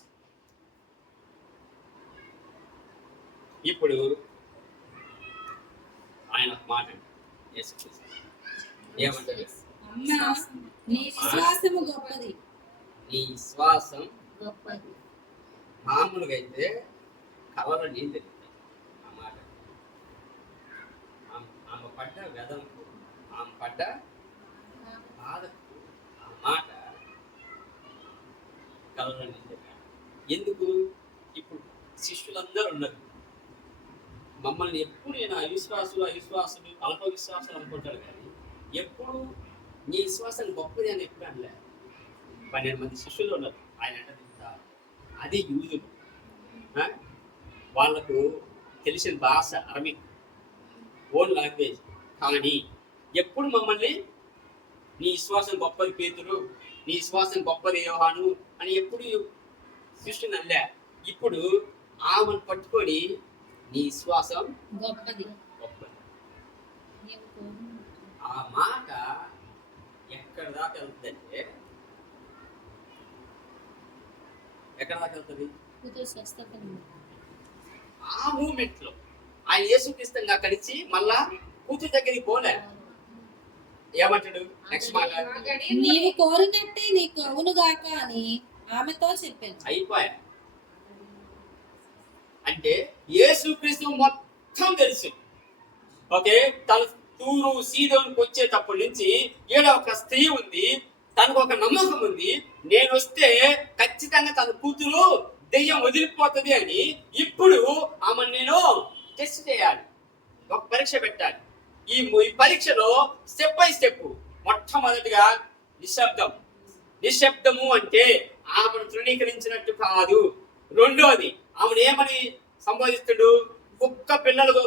ఇప్పుడు ఆయన మాట ఏమంటారు? నీ విశ్వాసము గొప్పది. నీ విశ్వాసం గొప్పది. మామూలుగా అయితే కవల నీళ్ళు ఆ మాట. ఆమె పడ్డ వెదలకు, ఆమె పడ్డ బాధకు ఆ మాట కవల నీళ్ళు. ఎందుకు? ఇప్పుడు శిష్యులందరూ ఉన్నారు. మమ్మల్ని ఎప్పుడు నేను అవిశ్వాసులు అల్ప విశ్వాసులు అనుకుంటాడు, కానీ ఎప్పుడు నీ విశ్వాసాన్ని గొప్పది అని ఎప్పుడు అనలే. 12 మంది శిష్యులు ఉన్నారు. ఆయన అంటే అది యూదులు, వాళ్ళకు తెలిసిన భాష అరబిక్, ఓన్ లాంగ్వేజ్. కానీ ఎప్పుడు మమ్మల్ని నీ విశ్వాసం గొప్పది పేతురు, నీ విశ్వాసం గొప్పది యోహాను అని ఎప్పుడు శిష్యుని అనలే. ఇప్పుడు ఆమెను పట్టుకొని నీ విశ్వాసం గొప్పది. ఆ మాట ఎక్కడ దాకా వెళ్తుందంటే, ఎక్కడ దాకా వెళ్తుంది? ఆ మూమెంట్ లో ఆయన యేసుక్రీస్తు అక్కడి నుంచి మళ్ళా కూతురు దగ్గరికి పోలే. ఏమంటాడు నెక్స్ట్ మాట? నీవు కోరినట్టే నీకు అవునుగాక అని ఆమెతో చెప్పాను. అయిపోయా. అంటే యేసుక్రీస్తు మొత్తం తెలుసు. ఓకే, తను తూరు సీదోనికి వచ్చేటప్పటి నుంచి ఈడ ఒక స్త్రీ ఉంది, తనకు ఒక నమ్మకం ఉంది, నేను వస్తే ఖచ్చితంగా తన కూతురు దెయ్యం వదిలిపోతుంది అని. ఇప్పుడు ఆమెను నేను టెస్ట్ చేయాలి, ఒక పరీక్ష పెట్టాలి. ఈ పరీక్షలో స్టెప్ బై స్టెప్, మొట్టమొదటిగా నిశ్శబ్దము అంటే ఆమెను తృణీకరించినట్టు కాదు. రెండోది, ఆమెను ఏమని సంబోధిస్తుడు? కుక్క పిల్లలకు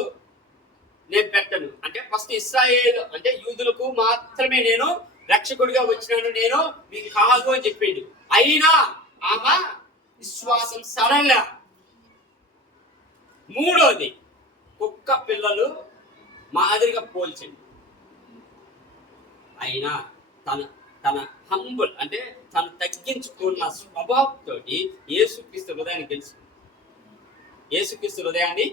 నేను పెట్టను అంటే, ఫస్ట్ ఇశ్రాయేల్ అంటే యూదులకు మాత్రమే నేను రక్షకుడిగా వచ్చినాను, నేను మీకు కాదు అని చెప్పిండు. అయినా ఆమె విశ్వాసం సడన్గా. మూడోది, కుక్క పిల్లలు మాదిరిగా పోల్చండి. అయినా తన హంబుల్ అంటే తను తగ్గించుకున్న స్వభావంతో యేసుక్రీస్తు హృదయాన్ని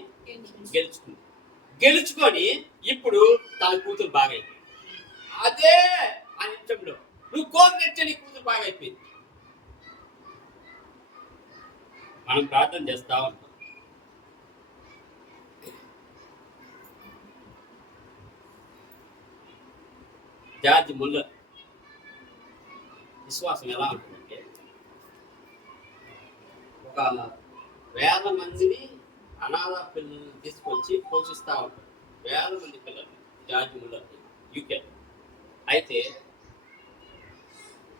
గెలుచుకొని ఇప్పుడు తన కూతురు బాగా అయిపోయింది. అదే ఆ నిమిషంలో నువ్వు కోరినట్టే నీ కూతురు బాగా అయిపోయింది. మనం ప్రార్థన చేస్తా ఉంటాం. జార్జ్ ముల్లర్ విశ్వాసం ఎలా ఉంటుందంటే, ఒక 1000 మందిని అనాథ పిల్లల్ని తీసుకొచ్చి పోషిస్తూ ఉంటారు. 1000 మంది పిల్లలు జార్జ్ ముల్లర్ యూకే. అయితే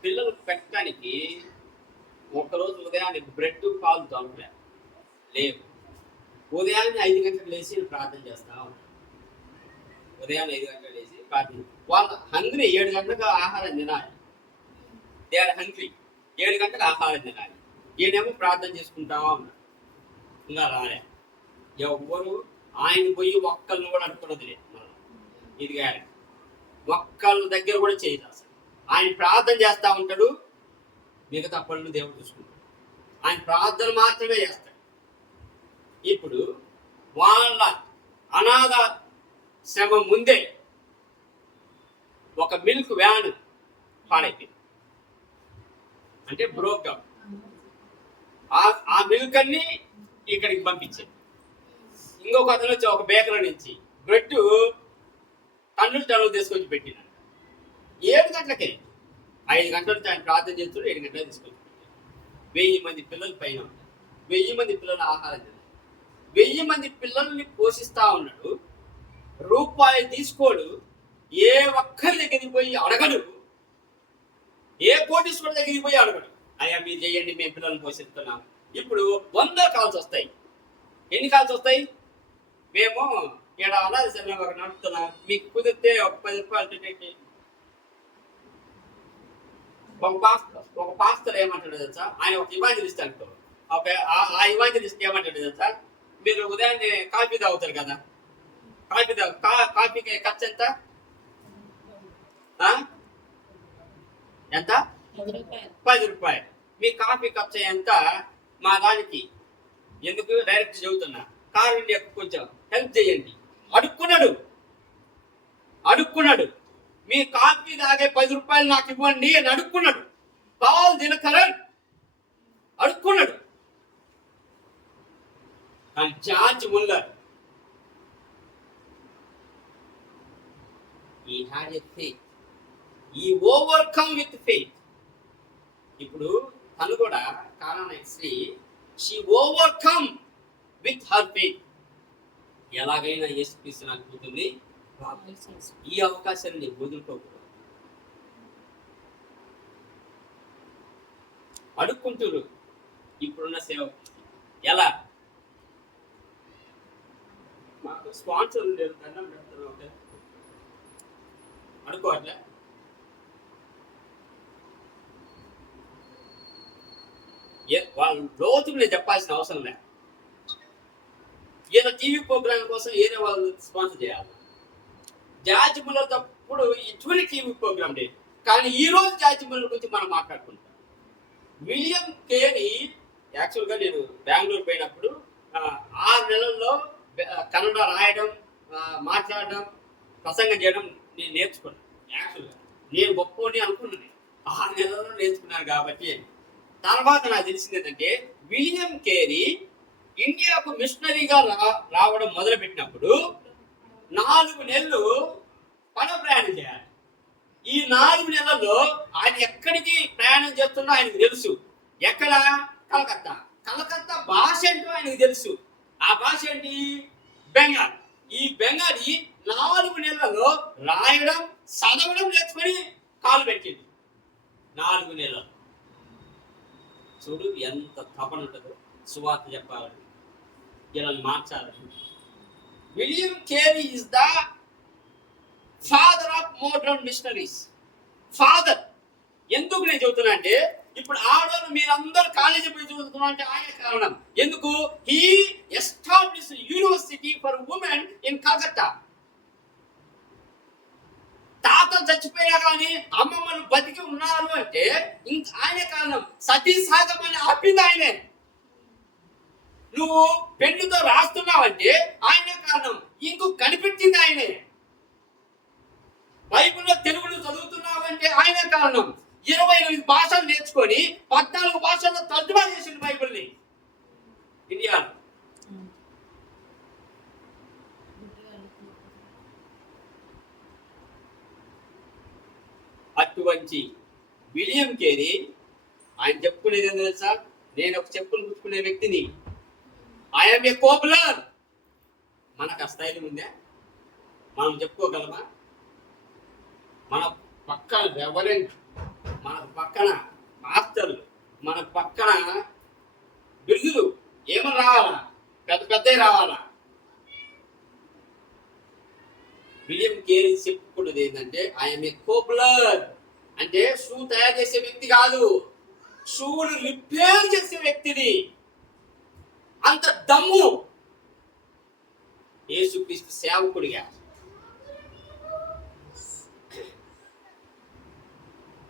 పిల్లలు పెట్టడానికి ఒకరోజు ఉదయాన్నే బ్రెడ్ పాలు దొరకలేదు, లేవు. ఉదయాన్నే 5 గంటలకు లేచి ప్రార్థన చేస్తూ ఉంటారు. ఉదయాన్నే 5 గంటలకు లేచి ప్రార్థన. వాళ్ళ హంగ్రీ 7 గంటలకు ఆహారం తినాలి. They are hungry. 7 గంటలకు ఆహారం తినాలి. ఈయనేమో ప్రార్థన చేసుకుంటా ఉన్నాడు. ఇంకా రాలే. ఎవ్వరు ఆయన పోయి ఒక్కళ్ళని కూడా అనుకున్నది లేదు. ఇది కానీ ఒక్కళ్ళ దగ్గర కూడా చేయదు అసలు. ఆయన ప్రార్థన చేస్తూ ఉంటాడు, మిగతా పనులు దేవుడు చూసుకుంటాడు. ఆయన ప్రార్థన మాత్రమే చేస్తాడు. ఇప్పుడు వాళ్ళ అనాథ శ్రమ ముందే ఒక మిల్క్ వ్యాన్ పాడైపోయింది, అంటే బ్రోక్ డౌన్. ఆ మిల్క్ అన్ని ఇక్కడికి పంపించాడు. ఇంకొక అతను వచ్చి ఒక బేకరీ నుంచి బ్రెడ్ టన్నులు తీసుకొచ్చి పెట్టినాడు. 7 గంటలకే. 5 గంటల నుంచి ఆయన ప్రార్థన చేస్తున్నాడు, 7 గంటలకు తీసుకొచ్చి పెట్టాడు. 1000 మంది పిల్లలు పైన ఉంటారు. 1000 మంది పిల్లలు ఆహారం తిన్నారు. 1000 మంది పిల్లల్ని పోషిస్తా ఉన్నాడు. రూపాయి తీసుకోడు. ఏ ఒక్కరి దగ్గరికి పోయి అడగడు. ఏ కోటీశ్వరుడి దగ్గరికి పోయి అడగడు. అయ్యా మీరు చేయండి, మేము పిల్లల్ని పోషిస్తున్నాం. ఇప్పుడు 100 కాల్స్ వస్తాయి. ఎన్ని కాల్స్ వస్తాయి? మేము ఇక్కడ అనాథ శరణం ఒక నడుపుతున్నాం, మీకు కుదిరితే ఒక 10 రూపాయలు పెట్టండి. ఒక పాస్టర్ ఏమంటాడు తెలుసా? ఆయన ఒక ఇవాంజలిస్ట్ అంటూ, ఆ ఇవాంజలిస్ట్ ఏమంటాడు తెలుసా? మీరు ఉదయాన్నే కాఫీ తాగుతారు కదా, కాఫీకి ఖర్చు ఎంత? ఎంత? 10 రూపాయలు. మీ కాఫీ ఖర్చు ఎంత? మా దానికి ఎందుకు డైరెక్ట్ చెబుతున్నా, కారుని కొంచెం హెల్ప్ చేయండి. అడుక్కున్నాడు. మీ కాఫీ తాగే 10 రూపాయలు నాకు ఇవ్వండి అని అడుక్కున్నాడు. పాల్ దినకరన్ అడుక్కున్నాడు. కానీ George Muller he had a faith. He overcome with faith. ఇప్పుడు తను కూడా కారణం స్త్రీ, she overcome with her faith. ఎలాగైనా యేసుక్రీస్తు నాకు కూతుర్ని, ఈ అవకాశాన్ని వదులుకోకూడదు. అడుక్కుంటారు ఇప్పుడున్న సేవ. ఎలా? మాకు స్పాన్సర్ లేదు, దండం పెడతారు, అనుకోవట్లే. వాళ్ళ లోతులు నేను చెప్పాల్సిన అవసరం లేదు. ఏదో టీవీ ప్రోగ్రామ్ కోసం ఏదో వాళ్ళు స్పాన్సర్ చేయాలి. జార్జ్ ముల్లర్ తప్పుడు ఇటువంటి టీవీ ప్రోగ్రామ్ లేదు. కానీ ఈ రోజు జార్జ్ ముల్లర్ గురించి మనం మాట్లాడుకుంటాం. విలియం కేరీ యాక్చువల్గా నేను బెంగళూరు పోయినప్పుడు 6 నెలల్లో కన్నడ రాయడం, మాట్లాడడం, ప్రసంగం చేయడం నేను నేర్చుకున్నాను. యాక్చువల్గా నేను గొప్పని అనుకున్నాను. 6 నెలల్లో నేర్చుకున్నాను. కాబట్టి తర్వాత నాకు తెలిసింది ఏంటంటే, విలియం కేరీ ఇండియాకు మిషనరీగా రావడం మొదలుపెట్టినప్పుడు 4 నెలలు ఎక్కడికి ప్రయాణం చేస్తున్నా ఆయనకు తెలుసు. ఎక్కడ? కలకత్తా. కలకత్తా భాష ఏంటో ఆయనకు తెలుసు. ఆ భాష ఏంటి? బెంగాల్. ఈ బెంగాలీ 4 నెలల్లో రాయడం చదవడం నేర్చుకొని కాలు పెట్టింది. 4 నెలలు. చూడు ఎంత తపన ఉంటుందో సువార్త చెప్పాలని, ఇలా మార్చాలని. William Carey is the father of modern missionaries. Father ఎందుకు నేను చెబుతున్నా అంటే, ఇప్పుడు ఆడవాళ్ళు మీరందరూ కాలేజీ పోయి చదువుతున్నా అంటే ఆయన కారణం. ఎందుకు? He establish university for women in Calcutta. తాత చచ్చిపోయా కానీ అమ్మమ్మలు బతికి ఉన్నారు అంటే ఇంక ఆయనే కారణం. సతీ సాగమని ఆపింది ఆయనే. నువ్వు పెన్నుతో రాస్తున్నావంటే ఆయనే కారణం. ఇంకో కనిపెట్టింది ఆయనే. బైబిల్లో తెలుగులో చదువుతున్నావంటే ఆయనే కారణం. 28 భాషలు నేర్చుకొని 14 భాషల్లో తర్జుమా చేసింది బైబిల్ని ఇండియాలో. అటువంటి విలియం కేరీ ఆయన చెప్పుకునేది ఏంటో తెలుసా? నేను ఒక చెప్పులు పుచ్చుకునే వ్యక్తిని. I'm a cobbler. మనకు ఆ స్థైర్యం ఉందా? మనం చెప్పుకోగలమా? మన పక్కన రెవరెంట్, మన పక్కన మాస్టర్లు, మన పక్కన బిరుదులు ఏమని రావాలా? పెద్ద పెద్దవి రావాలా? విలియం కేరీ చెప్పుకున్నది ఏంటంటే ఐఎమ్ ఏ కోపులర్. అంటే షూ తయారు చేసే వ్యక్తి కాదు, షూలు రిపేర్ చేసే వ్యక్తిని. అంత దమ్ము యేసుక్రీస్తు సేవకుడిగా.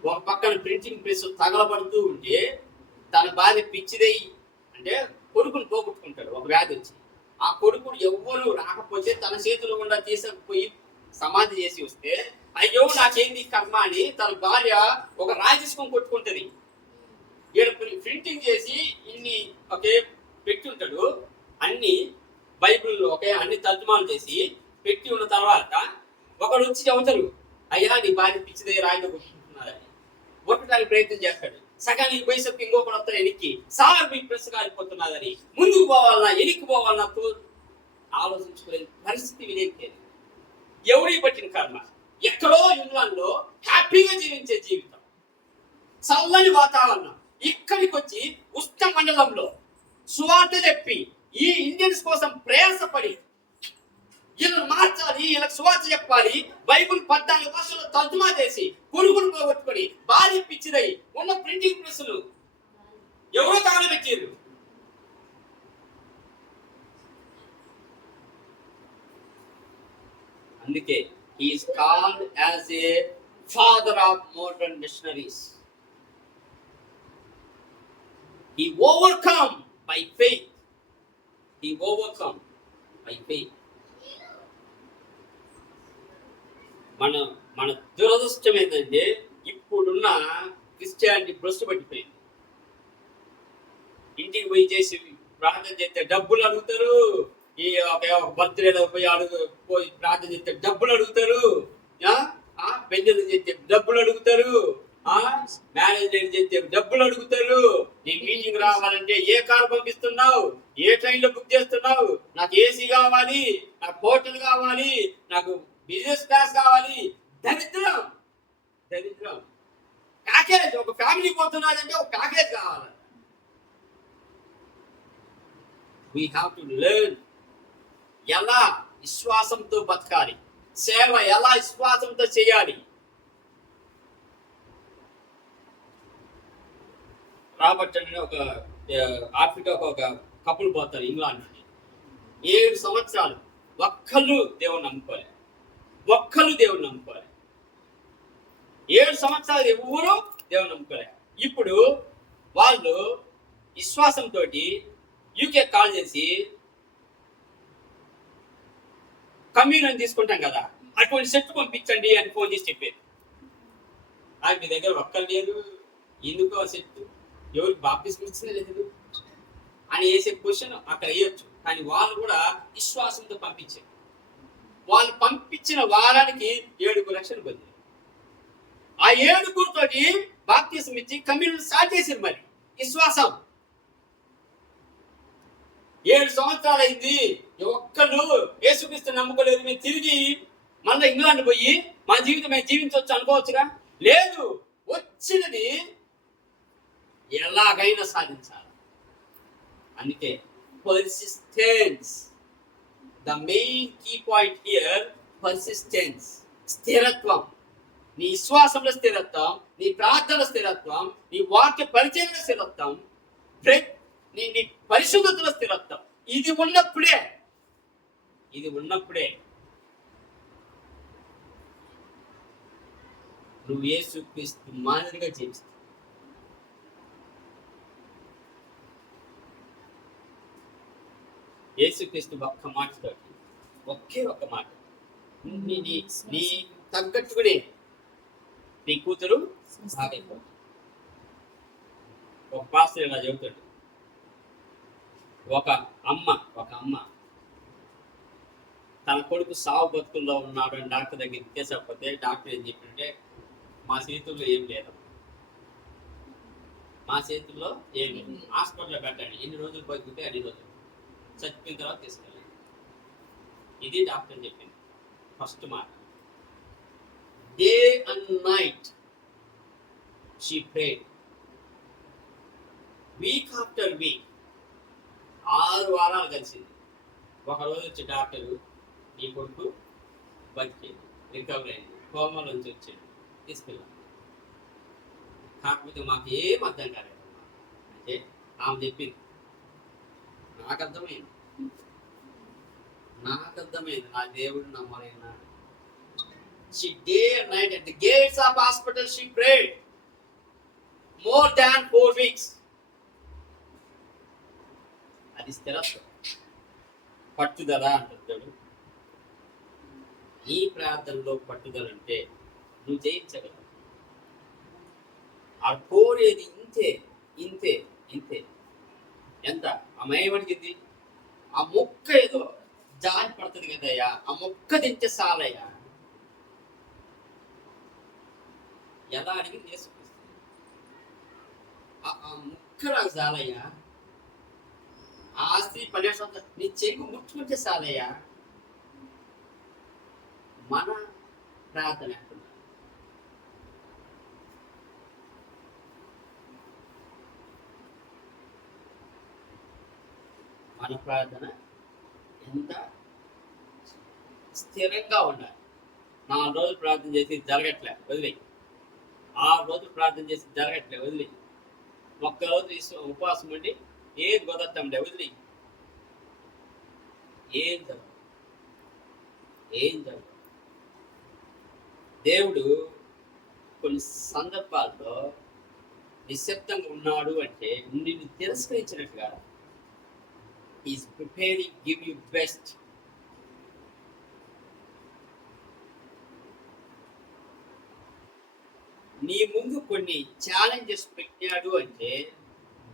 ఒక పక్కన ప్రింటింగ్ ప్రెస్ తగలబడుతూ ఉంటే తన భార్య పిచ్చిదై అంటే కొడుకుని పోగొట్టుకుంటాడు ఒక వ్యాధి వచ్చి. ఆ కొడుకుడు ఎవ్వరు రాకపోతే తన చేతులు గుండా తీసుకుపోయి సమాధి చేసి వస్తే, అయ్యో నాకేంది కర్మ అని తన భార్య ఒక రాజస్కం కొట్టుకుంటది. ఈడ ప్రింటింగ్ చేసి ఇన్ని ఒకే పెట్టి ఉంటాడు, అన్ని బైబిల్లో ఒకే అన్ని తర్జుమాలు చేసి పెట్టి ఉన్న తర్వాత ఒకడు వచ్చి చెబుతారు, అయ్యా నీ భార్య పిచ్చిదే రాయితో కొట్టుకుంటున్నారని. కొట్టడానికి ప్రయత్నం చేస్తాడు. సగానికి వయసుకి ఇంకొకటి వస్తారు ఎనికి, సార్ మీ ప్రెస్ కాలిపోతున్నదని. ముందుకు పోవాలన్నా ఎనికి పోవాలన్నా ఆలోచించుకునే పరిస్థితి వినేది. ఎవడి పట్టిన కర్మ. ఎక్కడో ఇంగ్లాండ్ లో హ్యాపీగా జీవించే జీవితం, చల్లని వాతావరణం. ఇక్కడికి వచ్చి ఉష్ణ మండలంలో సువార్త చెప్పి ఈ ఇండియన్స్ కోసం ప్రయాసపడి వీళ్ళని మార్చాలి, వీళ్ళకి సువార్త చెప్పాలి, బైబుల్ 14 భాషల్లో తర్జుమా చేసి పురుగులు పోగొట్టుకొని భార్య పిచ్చిదై ఉన్న ప్రింటింగ్ ప్రెస్సులు ఎవరో తగలబెట్టారు. అందుకే he is called as a father of modern missionaries. He overcome by faith. He overcome by faith. మన దురదృష్టం ఏంటంటే ఇప్పుడున్న క్రిస్టియానిటీ భ్రష్టు పట్టిపోయింది. ఇంటికి పోయి చేసి ప్రార్థన చేస్తే డబ్బులు అడుగుతారు. ఈ ఒక బర్త్డేలో పోయి ప్రార్థన చేస్తే డబ్బులు అడుగుతారు. పెళ్లి చేస్తే డబ్బులు అడుగుతారు. మ్యారేజ్ చేస్తే డబ్బులు అడుగుతారు. నీ మీటింగ్ రావాలంటే ఏ కారు పంపిస్తున్నావు, ఏ ట్రైన్లో బుక్ చేస్తున్నావు, నాకు ఏసీ కావాలి, నాకు హోటల్ కావాలి, నాకు బిజినెస్ క్లాస్ కావాలి. దరిద్రం దరిద్రం. ప్యాకేజ్, ఒక ఫ్యామిలీ పోతున్నదంటే ఒక ప్యాకేజ్ కావాలి. We have to learn ఎలా విశ్వాసంతో బతకాలి, సేవ ఎలా విశ్వాసంతో చేయాలి. రాబర్ట్ అనే ఒక ఆఫ్రికాకు ఒక కపుల్ పోతారు ఇంగ్లాండ్ నుండి. 7 సంవత్సరాలు ఒక్కళ్ళు దేవుని నమ్ముకోవాలి. 7 సంవత్సరాలు ఎవరు దేవుని నమ్ముకోలే. ఇప్పుడు వాళ్ళు విశ్వాసంతో యూకే కాల్ చేసి కమ్యూనియన్ తీసుకుంటాం కదా, అటువంటి సెట్ పంపించండి అని ఫోన్ చేసి చెప్పారు. మీ దగ్గర ఒక్కరు లేదు, ఎందుకు ఆ సెట్, ఎవరికి బాప్టిజం ఇచ్చినా లేదు అని వేసే క్వశ్చన్ అక్కడ వేయొచ్చు. కానీ వాళ్ళు కూడా విశ్వాసంతో పంపించారు. వాళ్ళు పంపించిన వారానికి 7 లక్షలు పొందారు. ఆ 7 తోటి బాప్తిసం ఇచ్చి కమ్యూనిటీ స్టార్ట్ చేశారు. మరి విశ్వాసం 7 సంవత్సరాలు అయింది, ఒక్కళ్ళు యేసుక్రీస్తు నమ్ముకోలేదు. మేము తిరిగి మళ్ళీ ఇంగ్లాండ్ పోయి మా జీవితం మేము జీవించవచ్చు అనుకోవచ్చుగా? లేదు, వచ్చినది ఎలాగైనా సాధించాలి. అందుకే persistence, the main key point here, persistence, స్థిరత్వం. నీ విశ్వాసంలో స్థిరత్వం, నీ ప్రార్థన స్థిరత్వం, నీ వాక్య పరిచయంలో స్థిరత్వం, నీ పరిశుద్ధతలో స్థిరత్వం. ఇది ఉన్నప్పుడే నువ్వు యేసుక్రీస్తు మాదిరిగా జీవిస్తావు. యేసుక్రీస్తు ఒక్క మాటతో, ఒకే ఒక్క మాట, నీ తగ్గట్టుకునే నీ కూతురు బాగైపోతుంది. ఒక పాస్టర్ ఇలా చెబుతాడు, ఒక అమ్మ తన కొడుకు సావు బతుకుల్లో ఉన్నాడు అని డాక్టర్ దగ్గరికి తీసుకపోతే డాక్టర్ ఏం చెప్పినంటే, మా చేతుల్లో ఏం లేదు, హాస్పిటల్లో పెట్టండి, ఎన్ని రోజులు బతికితే అన్ని రోజులు, చచ్చిపోయిన తర్వాత తీసుకెళ్ళండి. ఇది డాక్టర్ చెప్పింది ఫస్ట్ మాట. Day and night she prayed, week after week, 6 వారాలు కలిసింది. ఒక రోజు వచ్చి డాక్టరు, నీ కొడుకు బతికింది, రికవరీ అయింది, కోమా నుంచి వచ్చాడు, తీసుకెళ్ళాం. కాకపోతే మాకు ఏం అర్థం కాలేదు. అంటే ఆమె చెప్పింది, నాకు అర్థమైంది, నా దేవుడు నమ్మలేనా. She day and night at the gates of hospital she prayed more than 4 weeks. అది స్థిరత్వం, పట్టుదల అంటాడు. ఈ ప్రార్థనలో పట్టుదల అంటే నువ్వు జయించగలవు. ఆ కోరేది ఇంతే. ఎంత ఆమె ఏమడిగింది? ఆ మొక్క ఏదో జారి పడుతుంది కదయ్యా, ఆ మొక్క తింటే చాలయ్యా. ఎలా అడిగింది యేసుక్రీస్తు? ఆ ముక్క నాకు చాలయ్యా, ఆ ఆస్తి 12 సంవత్సరాలు నీ చెయ్యి ముట్టుకుంటే చాలయ్యా. మన ప్రార్థన ఎక్కడ? మన ప్రార్థన ఎంత స్థిరంగా ఉండాలి. 4 రోజులు ప్రార్థన చేసి జరగట్లే, వదిలే. 6 రోజులు ప్రార్థన చేసి జరగట్లే, వదిలే. ఒక్కరోజు ఉపవాసం ఉండి ఏం కుదరటంలే, వదిలే. ఏం జరగదు. దేవుడు కొన్ని సందర్భాల్లో నిశ్శబ్దంగా ఉన్నాడు అంటే నిన్ను తిరస్కరించినట్టుగా. He's preparing, give you best. నీ ముందు కొన్ని ఛాలెంజెస్ పెట్టాడు అంటే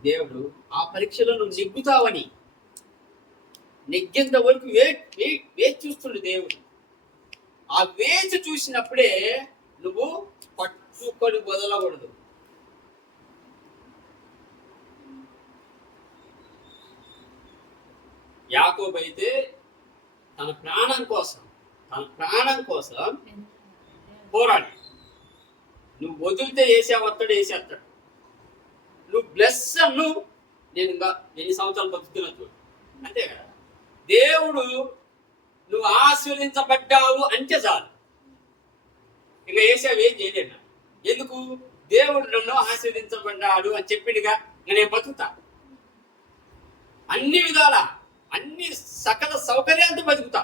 దేవుడు ఆ పరీక్షలో నువ్వు నెగ్గుతావని, నెగ్గేంత వరకు వేచి చూస్తుండు దేవుడు. ఆ వేచి చూసినప్పుడే నువ్వు పట్టుకొని వదలకూడదు. యాకోబు అయితే తన ప్రాణం కోసం పోరాడి. నువ్వు వదిలితే వేసేస్తాడు. నువ్వు బ్లెస్ అను, నేను ఇంకా ఎన్ని సంవత్సరాలు బతుకుతున్నా చూడు, అంతే కదా. దేవుడు నువ్వు ఆశీర్వదించబడ్డావు అంటే చాలు, ఇక ఏసావు ఏం చేయలేడు. ఎందుకు? దేవుడు నన్ను ఆశీర్వదించబడ్డాడు అని చెప్పిండుగా, నేను బతుకుతా. అన్ని విధాలా, అన్ని సకల సౌకర్యాలతో బతుకుతా.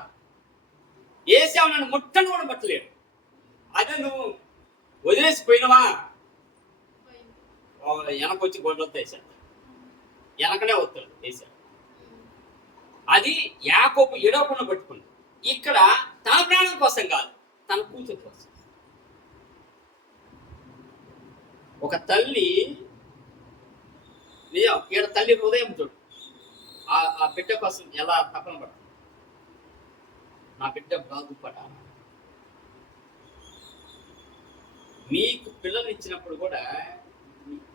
ఏసావు నన్ను ముట్టను కూడా పట్టలేడు. అదే నువ్వు వదిలేసిపోయినవా, వెనకొచ్చి గొడ్డలతో వేసాడు, వెనకనే వస్తాడు వేసాడు. అది యాకోబు ఎడవకుండా పట్టుకుంది. ఇక్కడ తన ప్రాణం కోసం కాదు, తన కూతురు కోసం. ఒక తల్లి ఈడ తల్లి హృదయం చూడు, ఆ బిడ్డ కోసం ఎలా తపన పడుతుంది. నా బిడ్డ బాగుపడాలి. మీకు పిల్లలు ఇచ్చినప్పుడు కూడా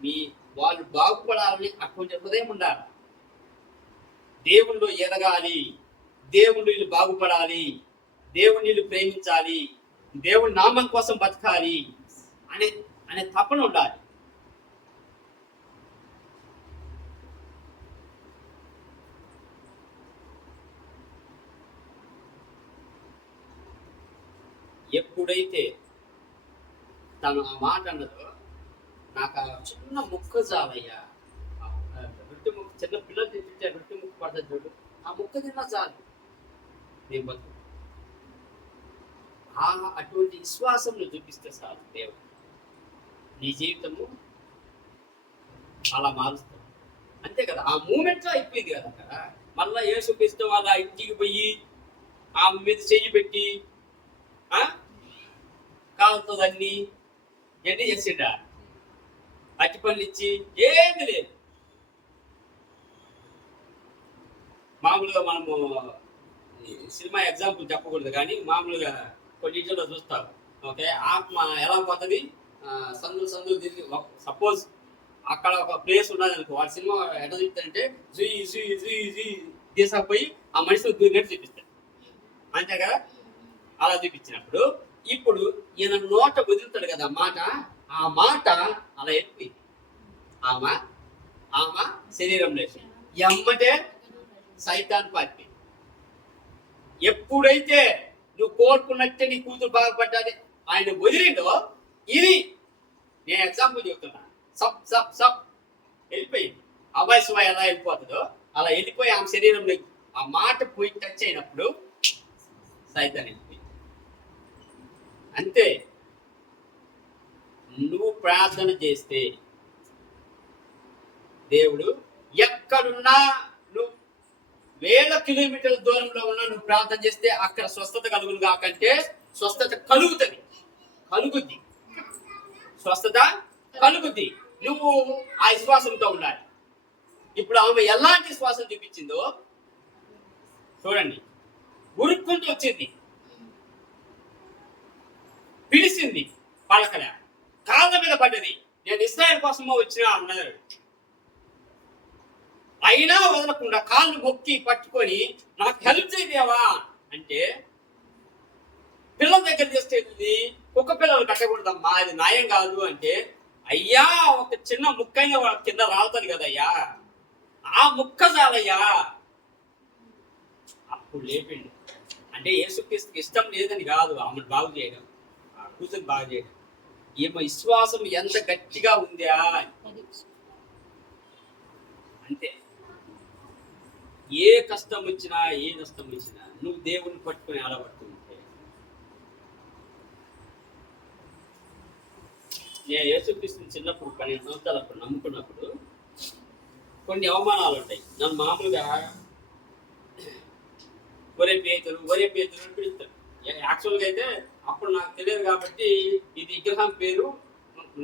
మీ వాళ్ళు బాగుపడాలని అటువంటి హృదయం ఉండాలి. దేవుళ్ళు ఎదగాలి, దేవుళ్ళు వీళ్ళు బాగుపడాలి, దేవుని వీళ్ళు ప్రేమించాలి, దేవుని నామం కోసం బతకాలి అనే అనే తపన ఉండాలి. ఎప్పుడైతే తను ఆ మాట అన్నదో, నాకు ఆ చిన్న ముక్క చాలయ్యా, రొట్టె ముక్క, చిన్న పిల్లలు తింటే రొట్టె ముక్క పడుతుంది చూడు, ఆ ముక్క తిన్నా చాలు నేను బతుకు. అటువంటి విశ్వాసం నువ్వు చూపిస్తే చాలు, దేవుడు నీ జీవితము అలా మారుస్తాడు. అంతే కదా, ఆ మూమెంట్లో అయిపోయింది కదా. అక్కడ మళ్ళా యేసుక్రీస్తు వాళ్ళ ఇంటికి పోయి ఆమె మీద చెయ్యి పెట్టి కాలుతో దాన్ని ఎన్ని చేసిండా, అట్టి పనులు ఇచ్చి ఏమి లేదు. మామూలుగా మనము సినిమా ఎగ్జాంపుల్ చెప్పకూడదు కానీ మామూలుగా కొన్నింటిలో చూస్తారు. ఓకే, ఆత్మ ఎలా పోతుంది, సందులు తిరిగి. సపోజ్ అక్కడ ఒక ప్లేస్ ఉన్నది అనుకో, వాడి సినిమా ఎట్లా చూపిస్తారంటే జుయి జుయి జుయి జుయి తీసుకుపోయి ఆ మనిషిని దూరినట్టు చూపిస్తారు, అంతే కదా. అలా చూపించినప్పుడు ఇప్పుడు ఈయన నోట వదులుతాడు కదా మాట, ఆ మాట అలా ఎత్తి ఆమె శరీరంలో ఎమ్మటే సైతాన్ పార్టీ. ఎప్పుడైతే నువ్వు కోరుకున్నట్టే నీ కూతురు బాగుపడ్డాది ఆయన వదిలిండో, ఇది నేను ఎగ్జాంపుల్ చెప్తున్నా, సప్ సప్ సప్ వెళ్ళిపోయింది. అవాయిస్వా ఎలా వెళ్ళిపోతుందో అలా వెళ్ళిపోయి ఆమె శరీరంలో ఆ మాట పోయి టచ్ అయినప్పుడు సైతాన్ వెళ్ళిపోయింది. అంతే. నువ్వు ప్రార్థన చేస్తే దేవుడు ఎక్కడున్నా, నువ్వు 1000 కిలోమీటర్ల దూరంలో ఉన్నా నువ్వు ప్రార్థన చేస్తే అక్కడ స్వస్థత కలుగును కాకంటే స్వస్థత కలుగుద్ది, స్వస్థత కలుగుద్ది. నువ్వు ఆ విశ్వాసంతో ఉండాలి. ఇప్పుడు ఆమె ఎలాంటి విశ్వాసం చూపించిందో చూడండి. ఉరుక్కుంటూ వచ్చింది, పిలిచింది, పలకల, కాళ్ళ మీద పడ్డది. నేను ఇశ్రాయేలు కోసమో వచ్చినా అన్నాడు. అయినా వదలకుండా కాళ్ళు మొక్కి పట్టుకొని నాకు హెల్ప్ చేయదేవా అంటే, పిల్లల దగ్గర చేసేది కుక్క పిల్లలు కట్టకూడదమ్మా, అది న్యాయం కాదు అంటే, అయ్యా ఒక చిన్న ముక్కైనా వాళ్ళ కింద రాలుతుంది కదయ్యా, ఆ ముక్క చాలయ్యా. అప్పుడు లేపిండు. అంటే యేసుక్రీస్తుకి ఇష్టం లేదని కాదు ఆమెను బాగు చేయడం, ఆ కూతురు బాగు చేయడం. ఈమె విశ్వాసం ఎంత గట్టిగా ఉందా అంతే. ఏ కష్టం వచ్చినా ఏ నష్టం వచ్చినా నువ్వు దేవుని పట్టుకుని ఆడబడుతుంటే. నేను యేసుక్రీస్తుని చిన్నప్పుడు 12 సంవత్సరాలు అప్పుడు నమ్ముకున్నప్పుడు కొన్ని అవమానాలు ఉంటాయి. నన్ను మామూలుగా ఒరే పేతురు అని పిలుస్తాడు. యాక్చువల్గా అయితే అప్పుడు నాకు తెలియదు కాబట్టి ఇది విగ్రహం పేరు,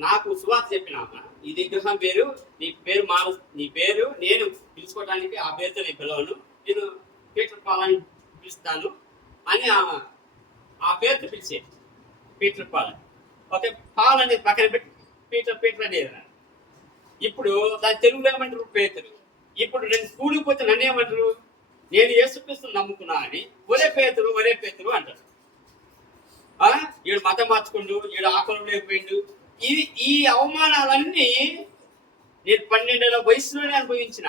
నాకు సువార్త చెప్పినామా ఇది విగ్రహం పేరు, నీ పేరు నేను పిలుచుకోవడానికి ఆ పేరుతో నేను పిలవను, నేను పీటర్ పాల్ అని పిలుస్తాను అని ఆ పేరుతో పిలిచే పీటర్ పాల్. ఓకే, పాల్ అనేది పక్కన పెట్టి పీటర్ అనేది. ఇప్పుడు దాని తెలుగులో ఏమంటారు పేతురు. ఇప్పుడు నేను స్కూల్కి పోతే నన్ను ఏమంటారు, నేను యేసుక్రీస్తుని నమ్ముకున్నా అని ఒరే పేతురు అంటారు. ఈడు మతం మార్చుకుండు, ఈడు ఆకులు లేకపోయిండు. ఈ అవమానాలన్నీ నేను 12 ఏళ్ల వయసులోనే అనుభవించిన.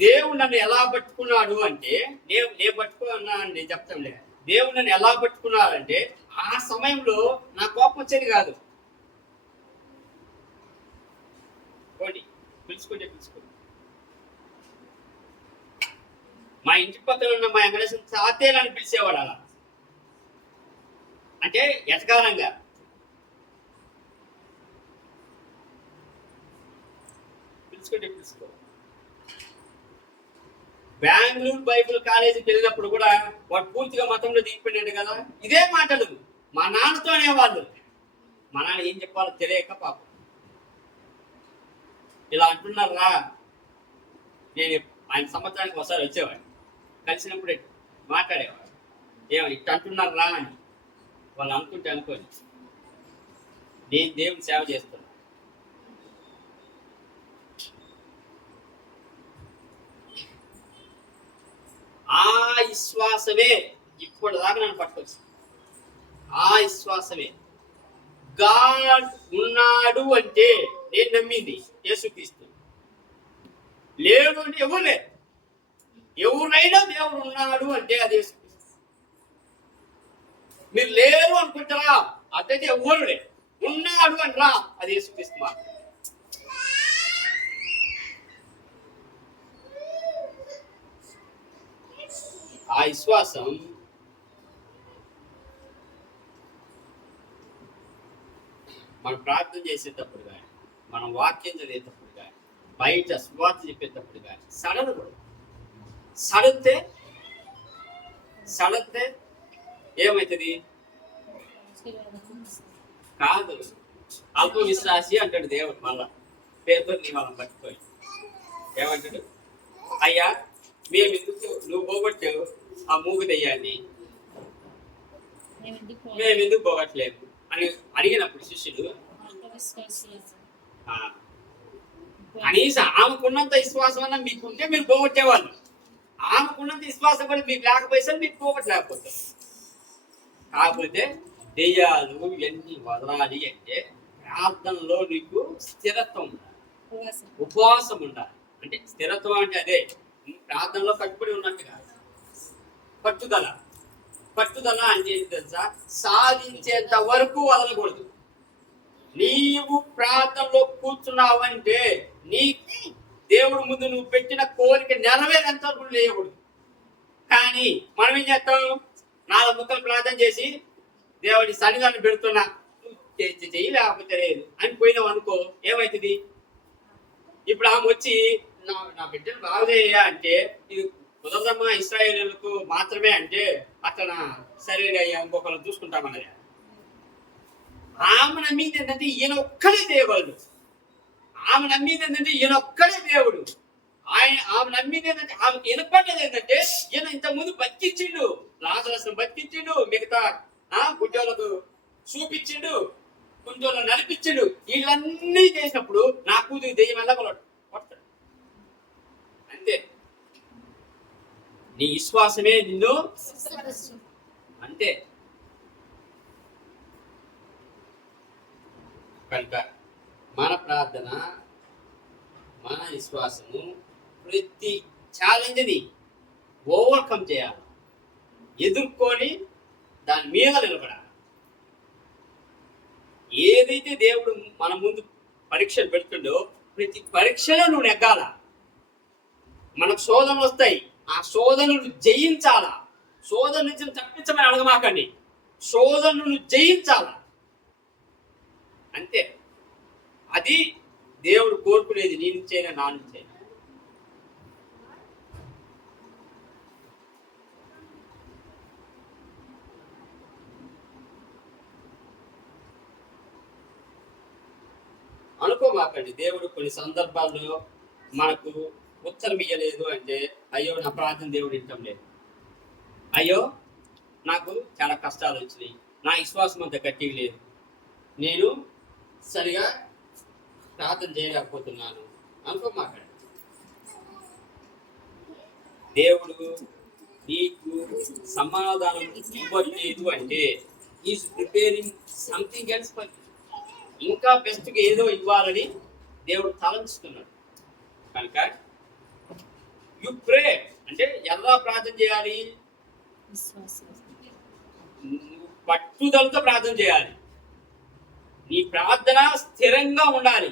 దేవుడు నన్ను ఎలా పట్టుకున్నాడు అంటే, నేను పట్టుకున్నా అని నేను చెప్తాను లేదు. దేవుడు నన్ను ఎలా పట్టుకున్నాడంటే ఆ సమయంలో నా కోపం వచ్చేది కాదు. పిలుచుకుంటే మా ఇంటి పక్కన ఉన్న మా వెంకటేశ్వర తాతే నన్ను పిలిచేవాడు అలా, అంటే ఎటకారంగా. పిలుచుకో. బెంగళూరు బైబిల్ కాలేజీకి వెళ్ళినప్పుడు కూడా వాడు పూర్తిగా మతంలో దిగిపోయాడు కదా, ఇదే మాటలు మా నాన్నతో అనేవాళ్ళు. మా నాన్న ఏం చెప్పాలో తెలియక పాపం ఇలా అంటున్నారా. నేను ఆయన సంవత్సరానికి ఒకసారి వచ్చేవాడు, కలిసినప్పుడు మాట్లాడేవాడు, ఏమో ఇట్ట అంటున్నారా అని. వాళ్ళు అనుకుంటే అనుకోని నేను దేవుని సేవ చేస్తున్నా. ఆ విశ్వాసమే ఇప్పటిదాకా నన్ను పట్టుకొచ్చింది. ఆ విశ్వాసమే. గాడ్ ఉన్నాడు అంటే నేను నమ్మింది యేసుక్రీస్తు. లేడు అంటే ఎవరు లేరు. ఎవరైనా దేవుడు ఉన్నాడు అంటే అది యేసుక్రీస్తు. మీరు లేరు అనుకుంటారా, అట్లయితే ఎవరు లేరు. ఉన్నాడు అంటారా, అది యేసుక్రీస్తు మాత్రమే. ఆ విశ్వాసం మనం ప్రార్థన చేసేటప్పుడు కానీ, మనం వాక్యం చదివేటప్పుడు కానీ, బయట సువార్త చెప్పేటప్పుడు కానీ సడతే ఏమవుతుంది కాదు. అల్ప విశ్వాసి అంటాడు దేవుడు. మళ్ళా పేదోని వాళ్ళని పట్టుకొని ఏమంటాడు, అయ్యా మేము ఎందుకు నువ్వు పోగొట్టావు ఆ మూగు దెయ్యాన్ని, మేము ఎందుకు పోగొట్టలేదు అని అడిగినప్పుడు శిష్యుడు కనీసం ఆమెకున్నంత విశ్వాసం అన్నా మీకుంటే మీరు పోగొట్టేవాళ్ళు. ఆమెకున్నంత విశ్వాసం కూడా మీకు లేకపోతే మీకు పోగొట్టలేకపోతారు. కాకపోతే దెయ్యాలు ఇవన్నీ వదలాలి అంటే ప్రార్థనలో నీకు స్థిరత్వం ఉండాలి, ఉపవాసం ఉండాలి. అంటే స్థిరత్వం అంటే అదే ప్రార్థనలో కట్టుబడి ఉన్నట్టుగా. పట్టుదల అంటే ఏంటి తెలుసా, సాధించేంత వరకు వదలకూడదు. నీవు ప్రార్థనలో కూర్చున్నావంటే నీ దేవుడు ముందు నువ్వు పెట్టిన కోరిక నెరవేరేంత వరకు లేయకూడదు. కానీ మనం ఏం చేస్తాం, 4 ముక్కలు ప్రార్థన చేసి దేవుడి సన్నిధానం పెడుతున్నా, చెయ్యి లేకపోతే లేదు అని పోయినావు అనుకో, ఏమవుతుంది? ఇప్పుడు ఆమె వచ్చి నా బిడ్డను బాగుదేయ్యా అంటే ఇది కుదరదమ్మా, ఇశ్రాయేలులకు మాత్రమే అంటే అక్కడ సరే అయ్యా ఇంకొకరు చూసుకుంటామన్నది. ఆమె నమ్మేది ఏంటంటే ఈయన ఒక్కడే చేయగలడు. ఆమె నమ్మేది ఏంటంటే ఈయన ఒక్కడే దేవుడు. ఆమె నమ్మేది ఏంటంటే ఆమె వినపడ్డది ఏంటంటే ఈయన ఇంతకుముందు బతికించిండు, లాజరస్ను బతికించిండు, మిగతా గుడ్డోళ్ళకు చూపించిండు, గుడ్డోళ్ళను నడిపించిండు. వీళ్ళన్నీ చేసినప్పుడు నా కూతురు దెయ్యం వెళ్ళగలడు కొడతాడు. అంతే. నీ విశ్వాసమే నిన్ను అంతే. కనుక మన ప్రార్థన, మన విశ్వాసము ప్రతి ఛాలెంజ్ని ఓవర్కమ్ చేయాలి, ఎదుర్కొని దాని మీద నిలబడాలి. ఏదైతే దేవుడు మన ముందు పరీక్షలు పెడుతుండో ప్రతి పరీక్షలో నువ్వు నెగ్గాల. మనకు శోధనలు వస్తాయి, ఆ శోధనను జయించాలా. శోధన నుంచి తప్పించమని అడగమాకండి, శోధనను జయించాలా. అంతే. అది దేవుడు కోరుకునేది నీ నుంచైనా నా నుంచైనా. అనుకోమాకండి దేవుడు కొన్ని సందర్భాల్లో మనకు ఉత్తరం ఇయ్యలేదు అంటే అయ్యో నా ప్రార్థన దేవుడు వినటం లేదు, అయ్యో నాకు చాలా కష్టాలు వచ్చినాయి, నా విశ్వాసం అంత గట్టిగా లేదు, నేను సరిగా ప్రార్థన చేయలేకపోతున్నాను అనుకోమాకండి. దేవుడు నీకు సమాధానం ఇవ్వలేదు అంటే is preparing something else for, ఇంకా బెస్ట్గా ఏదో ఇవ్వాలని దేవుడు తలంచుతున్నాడు. కనుక యు ప్రే అంటే ఎలా ప్రార్థన చేయాలి? పట్టుదలతో ప్రార్థన చేయాలి. నీ ప్రార్థన స్థిరంగా ఉండాలి.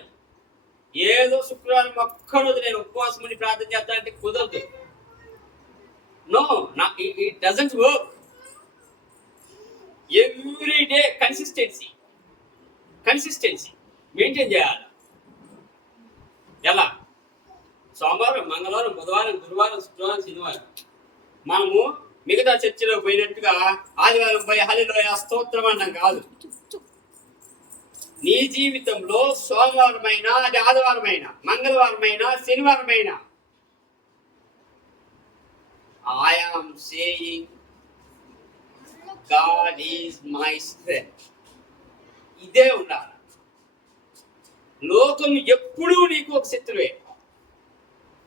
ఏదో శుక్రవారం ఒక్కరోజు నేను ఉపవాసం ఉండి ప్రార్థన చేస్తానంటే కుదరదు. No, it doesn't work. Every day consistency maintain చేయాలి. ఎలా? సోమవారం, మంగళవారం, బుధవారం, గురువారం, శుక్రవారం, శనివారం. మనము మిగతా చర్చిలో పోయినట్టుగా ఆదివారం పోయి హల్లెలూయా స్తోత్రం అన్నాం కాదు. నీ జీవితంలో సోమవారమైనా, అది ఆదివారమైనా, మంగళవారమైనా, శనివారమైనా I am saying God is my strength. ఇదే ఉండాలి. లోకం ఎప్పుడూ నీకు ఒక శత్రువే.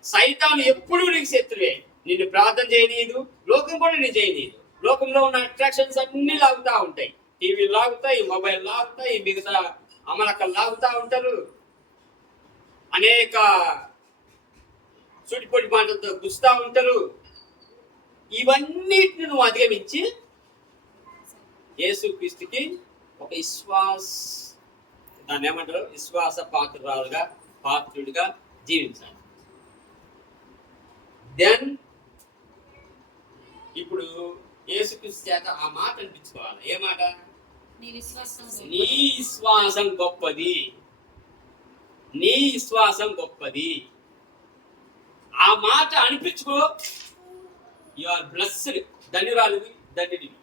సైతాను ఎప్పుడూ నీకు శత్రువే. నిన్ను ప్రార్థన చేయనీయదు, లోకం కూడా నేను చేయనీయదు. లోకంలో ఉన్న అట్రాక్షన్స్ అన్నీ లాగుతూ ఉంటాయి. టీవీ లాగుతాయి, మొబైల్ లాగుతాయి, మిగతా అమలకలు లాగుతూ ఉంటారు. అనేక సూటిపోటి మాటలతో గుస్తూ ఉంటారు. ఇవన్నిటిని నువ్వు అధిగమించి యేసుక్రీస్తుకి ఒక దాన్ని ఏమంటారు, విశ్వాస పాత్రుడిగా జీవించాలి. దెన్ ఇప్పుడు యేసుక్రీస్తు చేత ఆ మాట అనిపించుకోవాలి. ఏ మాట? నీ విశ్వాసం గొప్పది, నీ విశ్వాసం గొప్పది. ఆ మాట అనిపించుకో. యు ఆర్ బ్లెస్డ్, ధన్యురాలివి, ధన్యుడివి.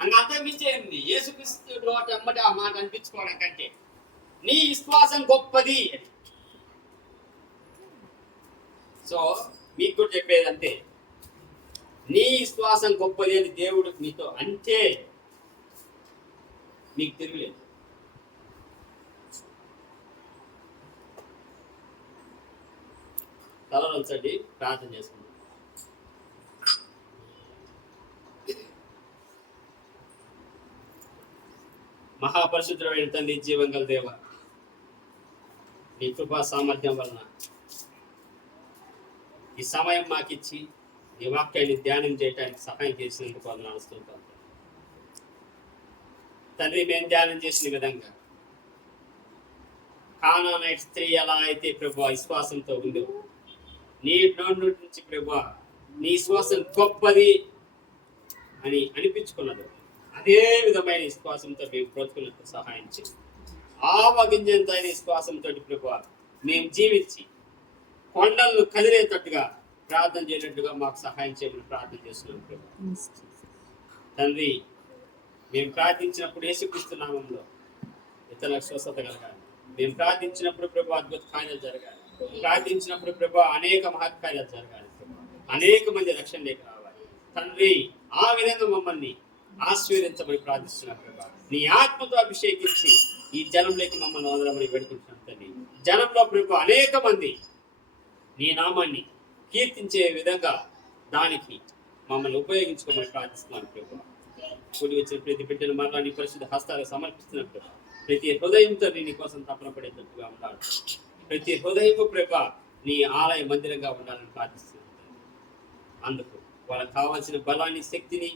అంతకు మించేది యేసుక్రీస్తు నోట వెంబడి ఆ మాట అనిపించుకోవడం కంటే నీ విశ్వాసం గొప్పది అని. సో మీకు కూడా చెప్పేది అంతే, నీ విశ్వాసం గొప్పది అని దేవుడు నీతో అంటే నీకు తిరుగులేదు. తలవంచండి, ప్రార్థన చేసుకుందాం. మహాపరిశుద్ధమైన తండ్రి, జీవం గల దేవ, నీ కృపా సామర్థ్యం వలన ఈ సమయం మాకిచ్చి నీ వాక్యాన్ని ధ్యానం చేయడానికి సహాయం చేసినందుకు వందనాలు స్తుతిస్తున్నాను తండ్రి. మేము ధ్యానం చేసిన విధంగా కానానైట్ స్త్రీ ఎలా అయితే ప్రభువా విశ్వాసంతో ఉందో, నీ నోటి నుంచి ప్రభువా నీ విశ్వాసం గొప్పది అని అనిపించుకున్నది, అదే విధమైన విశ్వాసంతో మేము బ్రతుకున్నట్టు సహాయం చేసి ఆవగింజంత విశ్వాసంతో ప్రభువా మేము జీవించి కొండలను కదిలేటట్టుగా ప్రార్థన చేయనట్టుగా మాకు సహాయం చేయమని ప్రార్థన చేస్తున్నాం ప్రభు. తండ్రి, మేము ప్రార్థించినప్పుడు యేసుక్రీస్తు నామములో ఇతరులకు స్వస్థత కలగాలి. మేము ప్రార్థించినప్పుడు ప్రభు అద్భుత కార్యాలు జరగాలి. ప్రార్థించినప్పుడు ప్రభు అనేక మహత్కార్యాలు జరగాలి. అనేక మంది రక్షణలోకి రావాలి. తండ్రి, ఆ విధంగా మమ్మల్ని ఆశీర్వదించమని ప్రార్థిస్తున్నాం ప్రభు. నీ ఆత్మతో అభిషేకించి ఈ జనంలోకి మమ్మల్ని వదలమని వేడుకుంటున్నాం తండ్రి. జనంలో ప్రభు అనేక మంది నీ నామాన్ని కీర్తించే విధంగా దానికి మమ్మల్ని ఉపయోగించుకోమని ప్రార్థిస్తున్నాను ప్రభు. కూడి వచ్చిన ప్రతి బిడ్డను మరలా నీ పరిశుద్ధ హస్తాలకు సమర్పిస్తున్నాను ప్రభు. ప్రతి హృదయంతో నీ కోసం తపన పడేటట్టుగా ఉండాలి. ప్రతి హృదయము ప్రభు నీ ఆలయ మందిరంగా ఉండాలని ప్రార్థిస్తున్నాను. అందుకు వాళ్ళకి కావాల్సిన బలాన్ని, శక్తిని,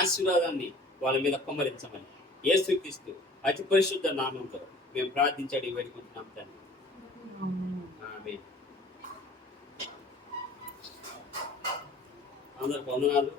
ఆశీర్వాదాన్ని వాళ్ళ మీద కుమ్మరించమని యేసుక్రీస్తు అతి పరిశుద్ధ నామంతో మేము ప్రార్థించడి వేడుకుంటున్నాం తండ్రి. ఆమేన్. అందరికి వందనాలు.